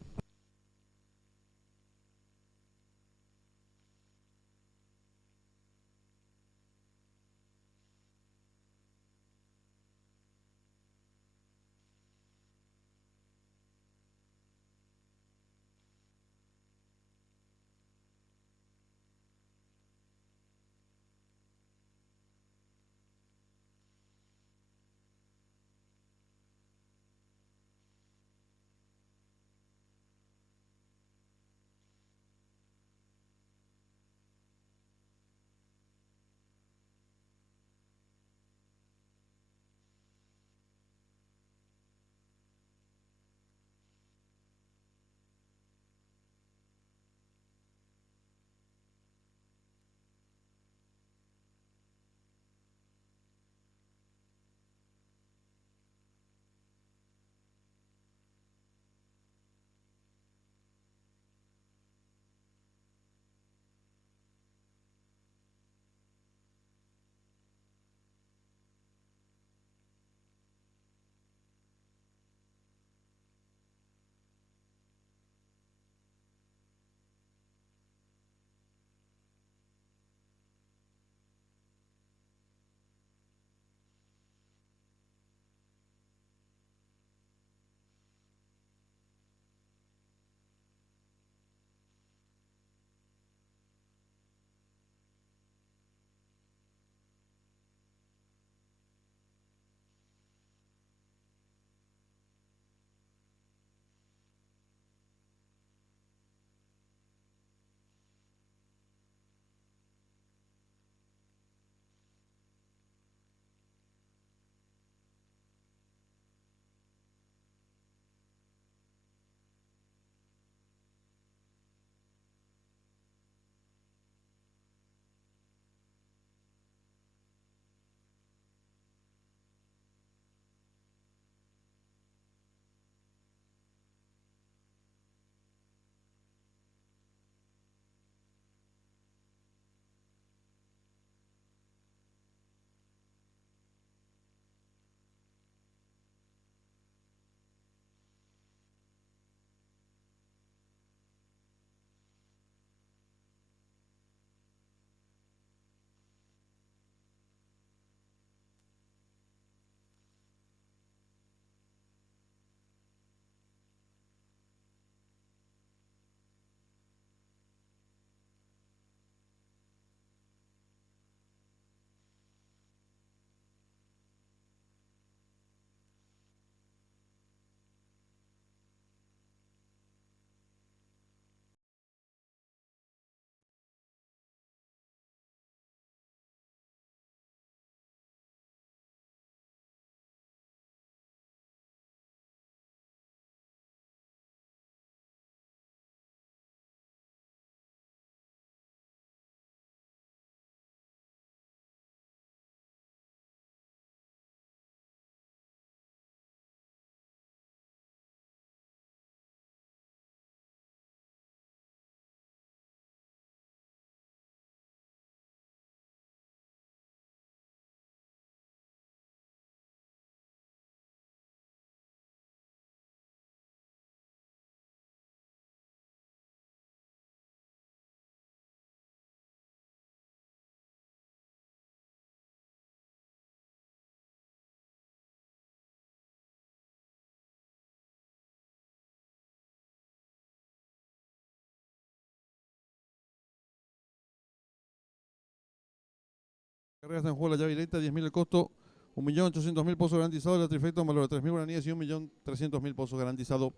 Carrera está en juego la llave directa, 10.000 el costo, 1.800.000 pozo garantizado y la trifecta un valor de 3.000 guaraníes y 1.300.000 pozo garantizado.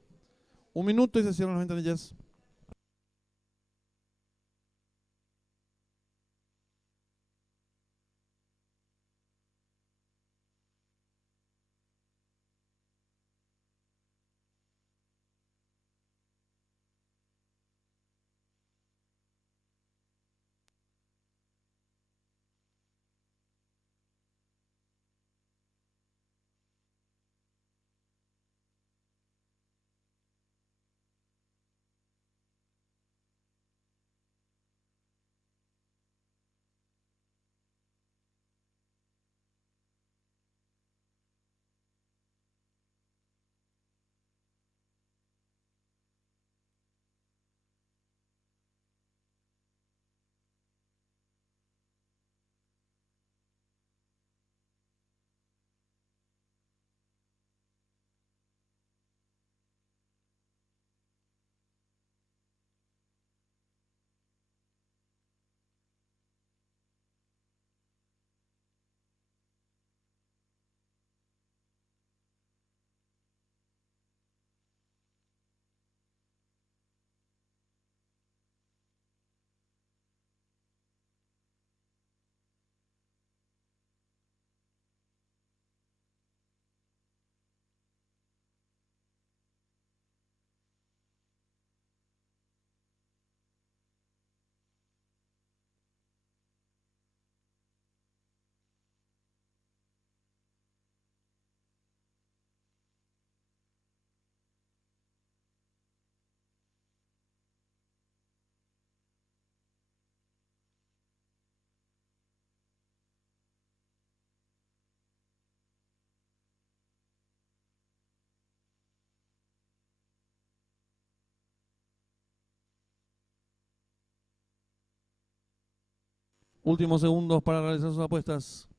1 minuto y se cierran las ventanillas. Últimos segundos para realizar sus apuestas.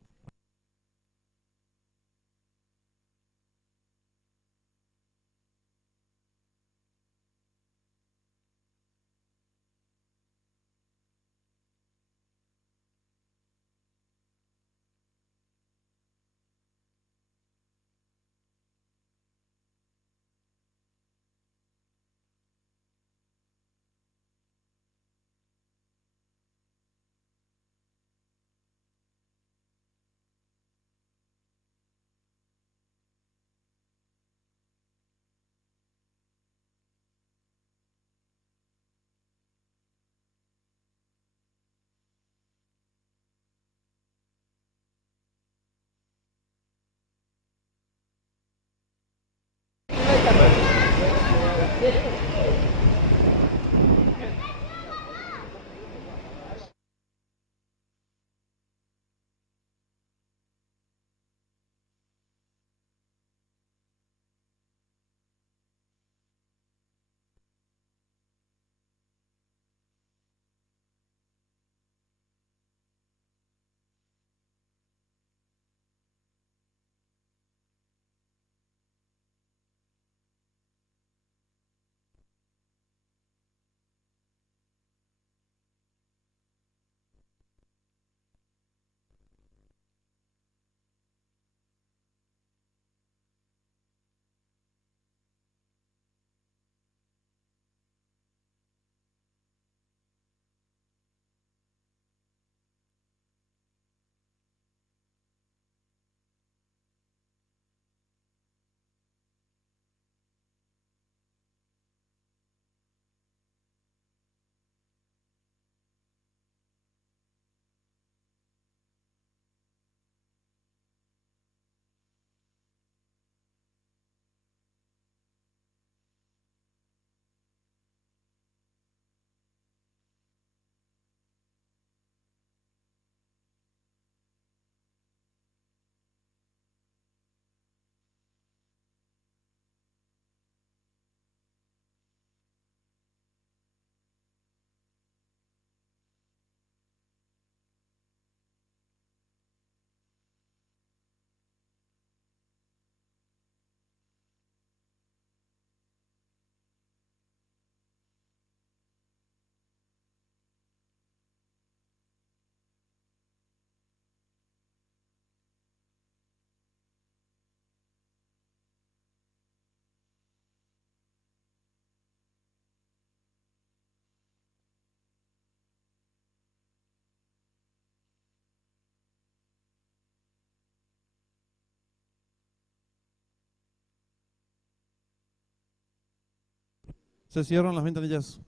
Se cierran las ventanillas.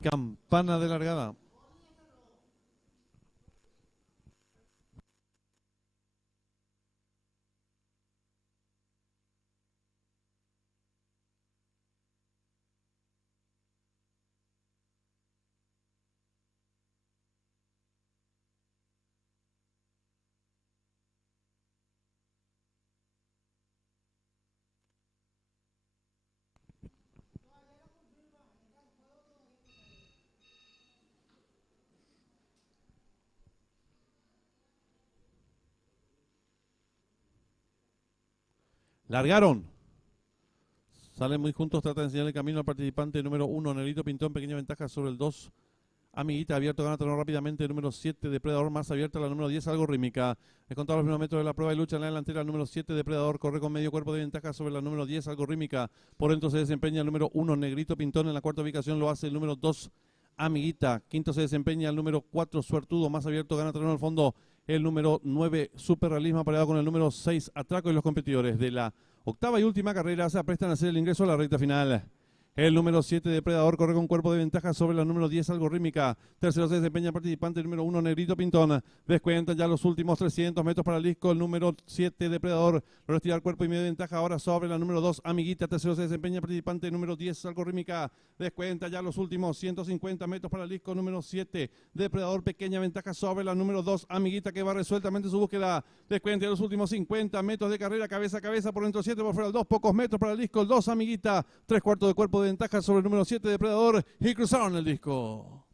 Campana de largada. Largaron. Salen muy juntos, trata de enseñar el camino al participante número 1, Negrito Pintón, pequeña ventaja sobre el 2. Amiguita, abierto, gana terreno rápidamente. El número 7, Depredador, más abierta. La número 10, algo rítmica. Descontado los primeros metros de la prueba de lucha en la delantera. El número 7, Depredador, corre con medio cuerpo de ventaja sobre la número 10, algo rítmica. Por dentro se desempeña el número 1, Negrito Pintón. En la cuarta ubicación lo hace el número 2, Amiguita. Quinto se desempeña el número 4, Suertudo, más abierto, gana terreno al fondo. El número 9, Super Realismo, apareado con el número 6, Atraco, y los competidores de la octava y última carrera se aprestan a hacer el ingreso a la recta final. El número 7, Depredador, corre con cuerpo de ventaja sobre la número 10, algo rítmica. Tercero se desempeña el participante número 1, Negrito Pintón. Descuentan ya los últimos 300 metros para el disco. El número 7, Depredador, logra estirar cuerpo y medio de ventaja ahora sobre la número 2, Amiguita. Tercero se desempeña el participante número 10, algo rítmica. Descuenta ya los últimos 150 metros para el disco. Número 7, Depredador, pequeña ventaja sobre la número 2, Amiguita, que va resueltamente su búsqueda. Descuenta ya los últimos 50 metros de carrera, cabeza a cabeza, por dentro 7, por fuera el 2, pocos metros para el disco. El 2, Amiguita, 3/4 de cuerpo de ventaja sobre el número 7, Depredador, y cruzaron el disco.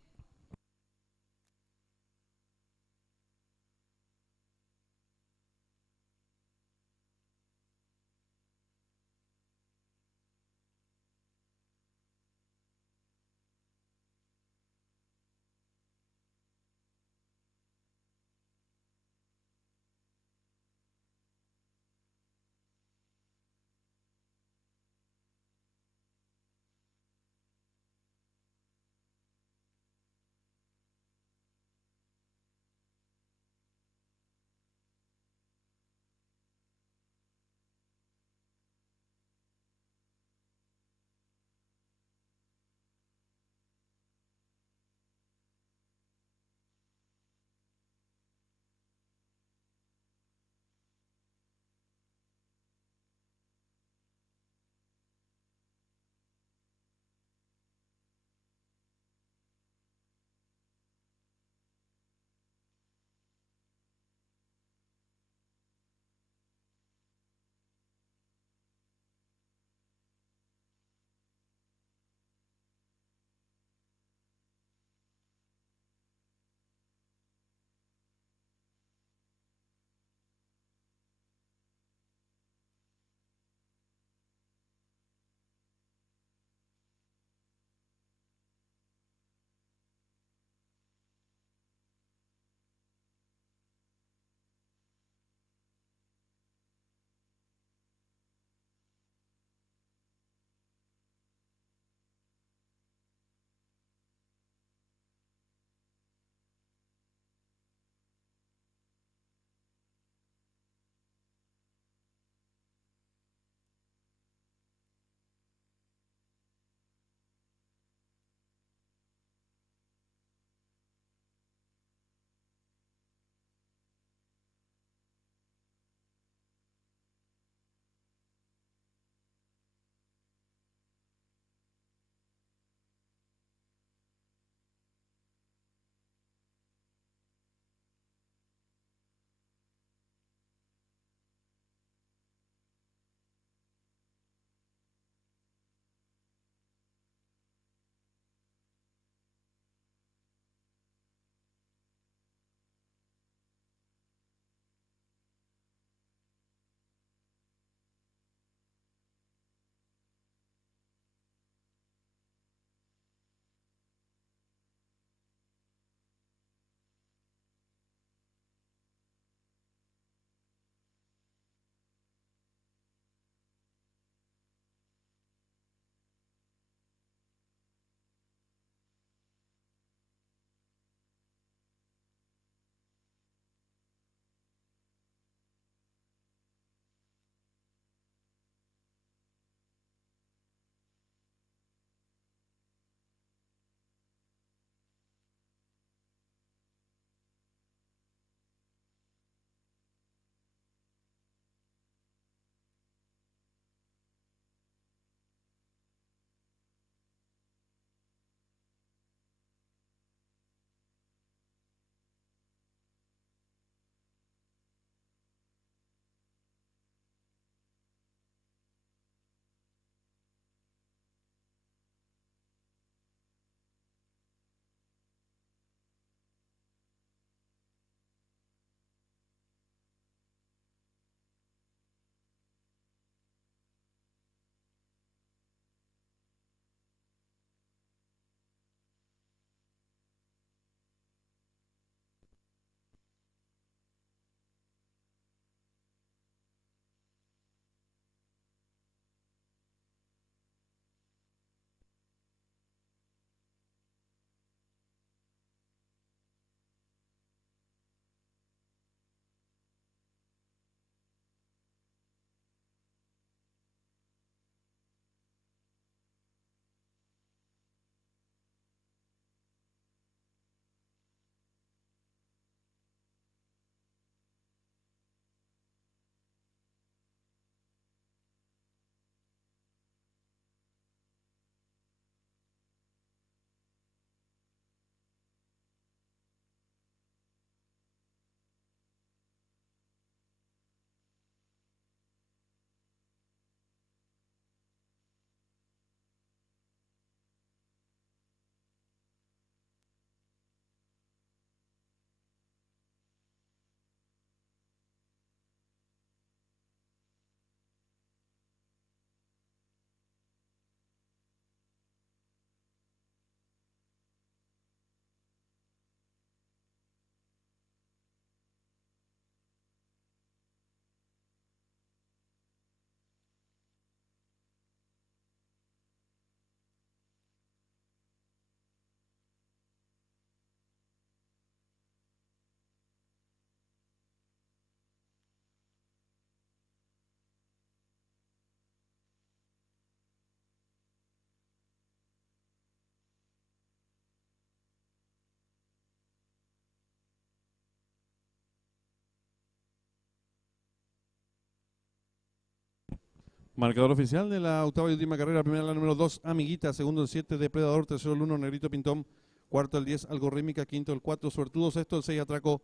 Marcador oficial de la octava y última carrera. Primera la número 2, Amiguita. Segundo el 7, Depredador. Tercero el 1, Negrito Pintón. Cuarto el 10, Algorrímica. Quinto el 4, Suertudo. Sexto el 6, Atraco.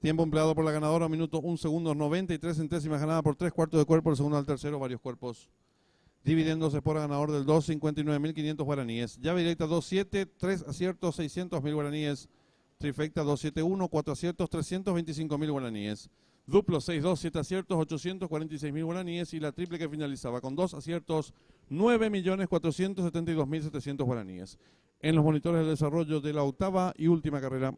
Tiempo empleado por la ganadora, minuto 1 segundo 93 centésimas, ganada por 3 cuartos de cuerpo, el segundo al tercero, varios cuerpos. Dividiéndose por ganador del 2, 59.500 guaraníes. Llave directa 2-7, 3 aciertos, 600.000 guaraníes. Trifecta 2-7-1, 4 aciertos, 325.000 guaraníes. Duplo 6-2, 7 aciertos, 846.000 guaraníes. Y la triple que finalizaba con 2 aciertos, 9.472.700 guaraníes. En los monitores del desarrollo de la octava y última carrera.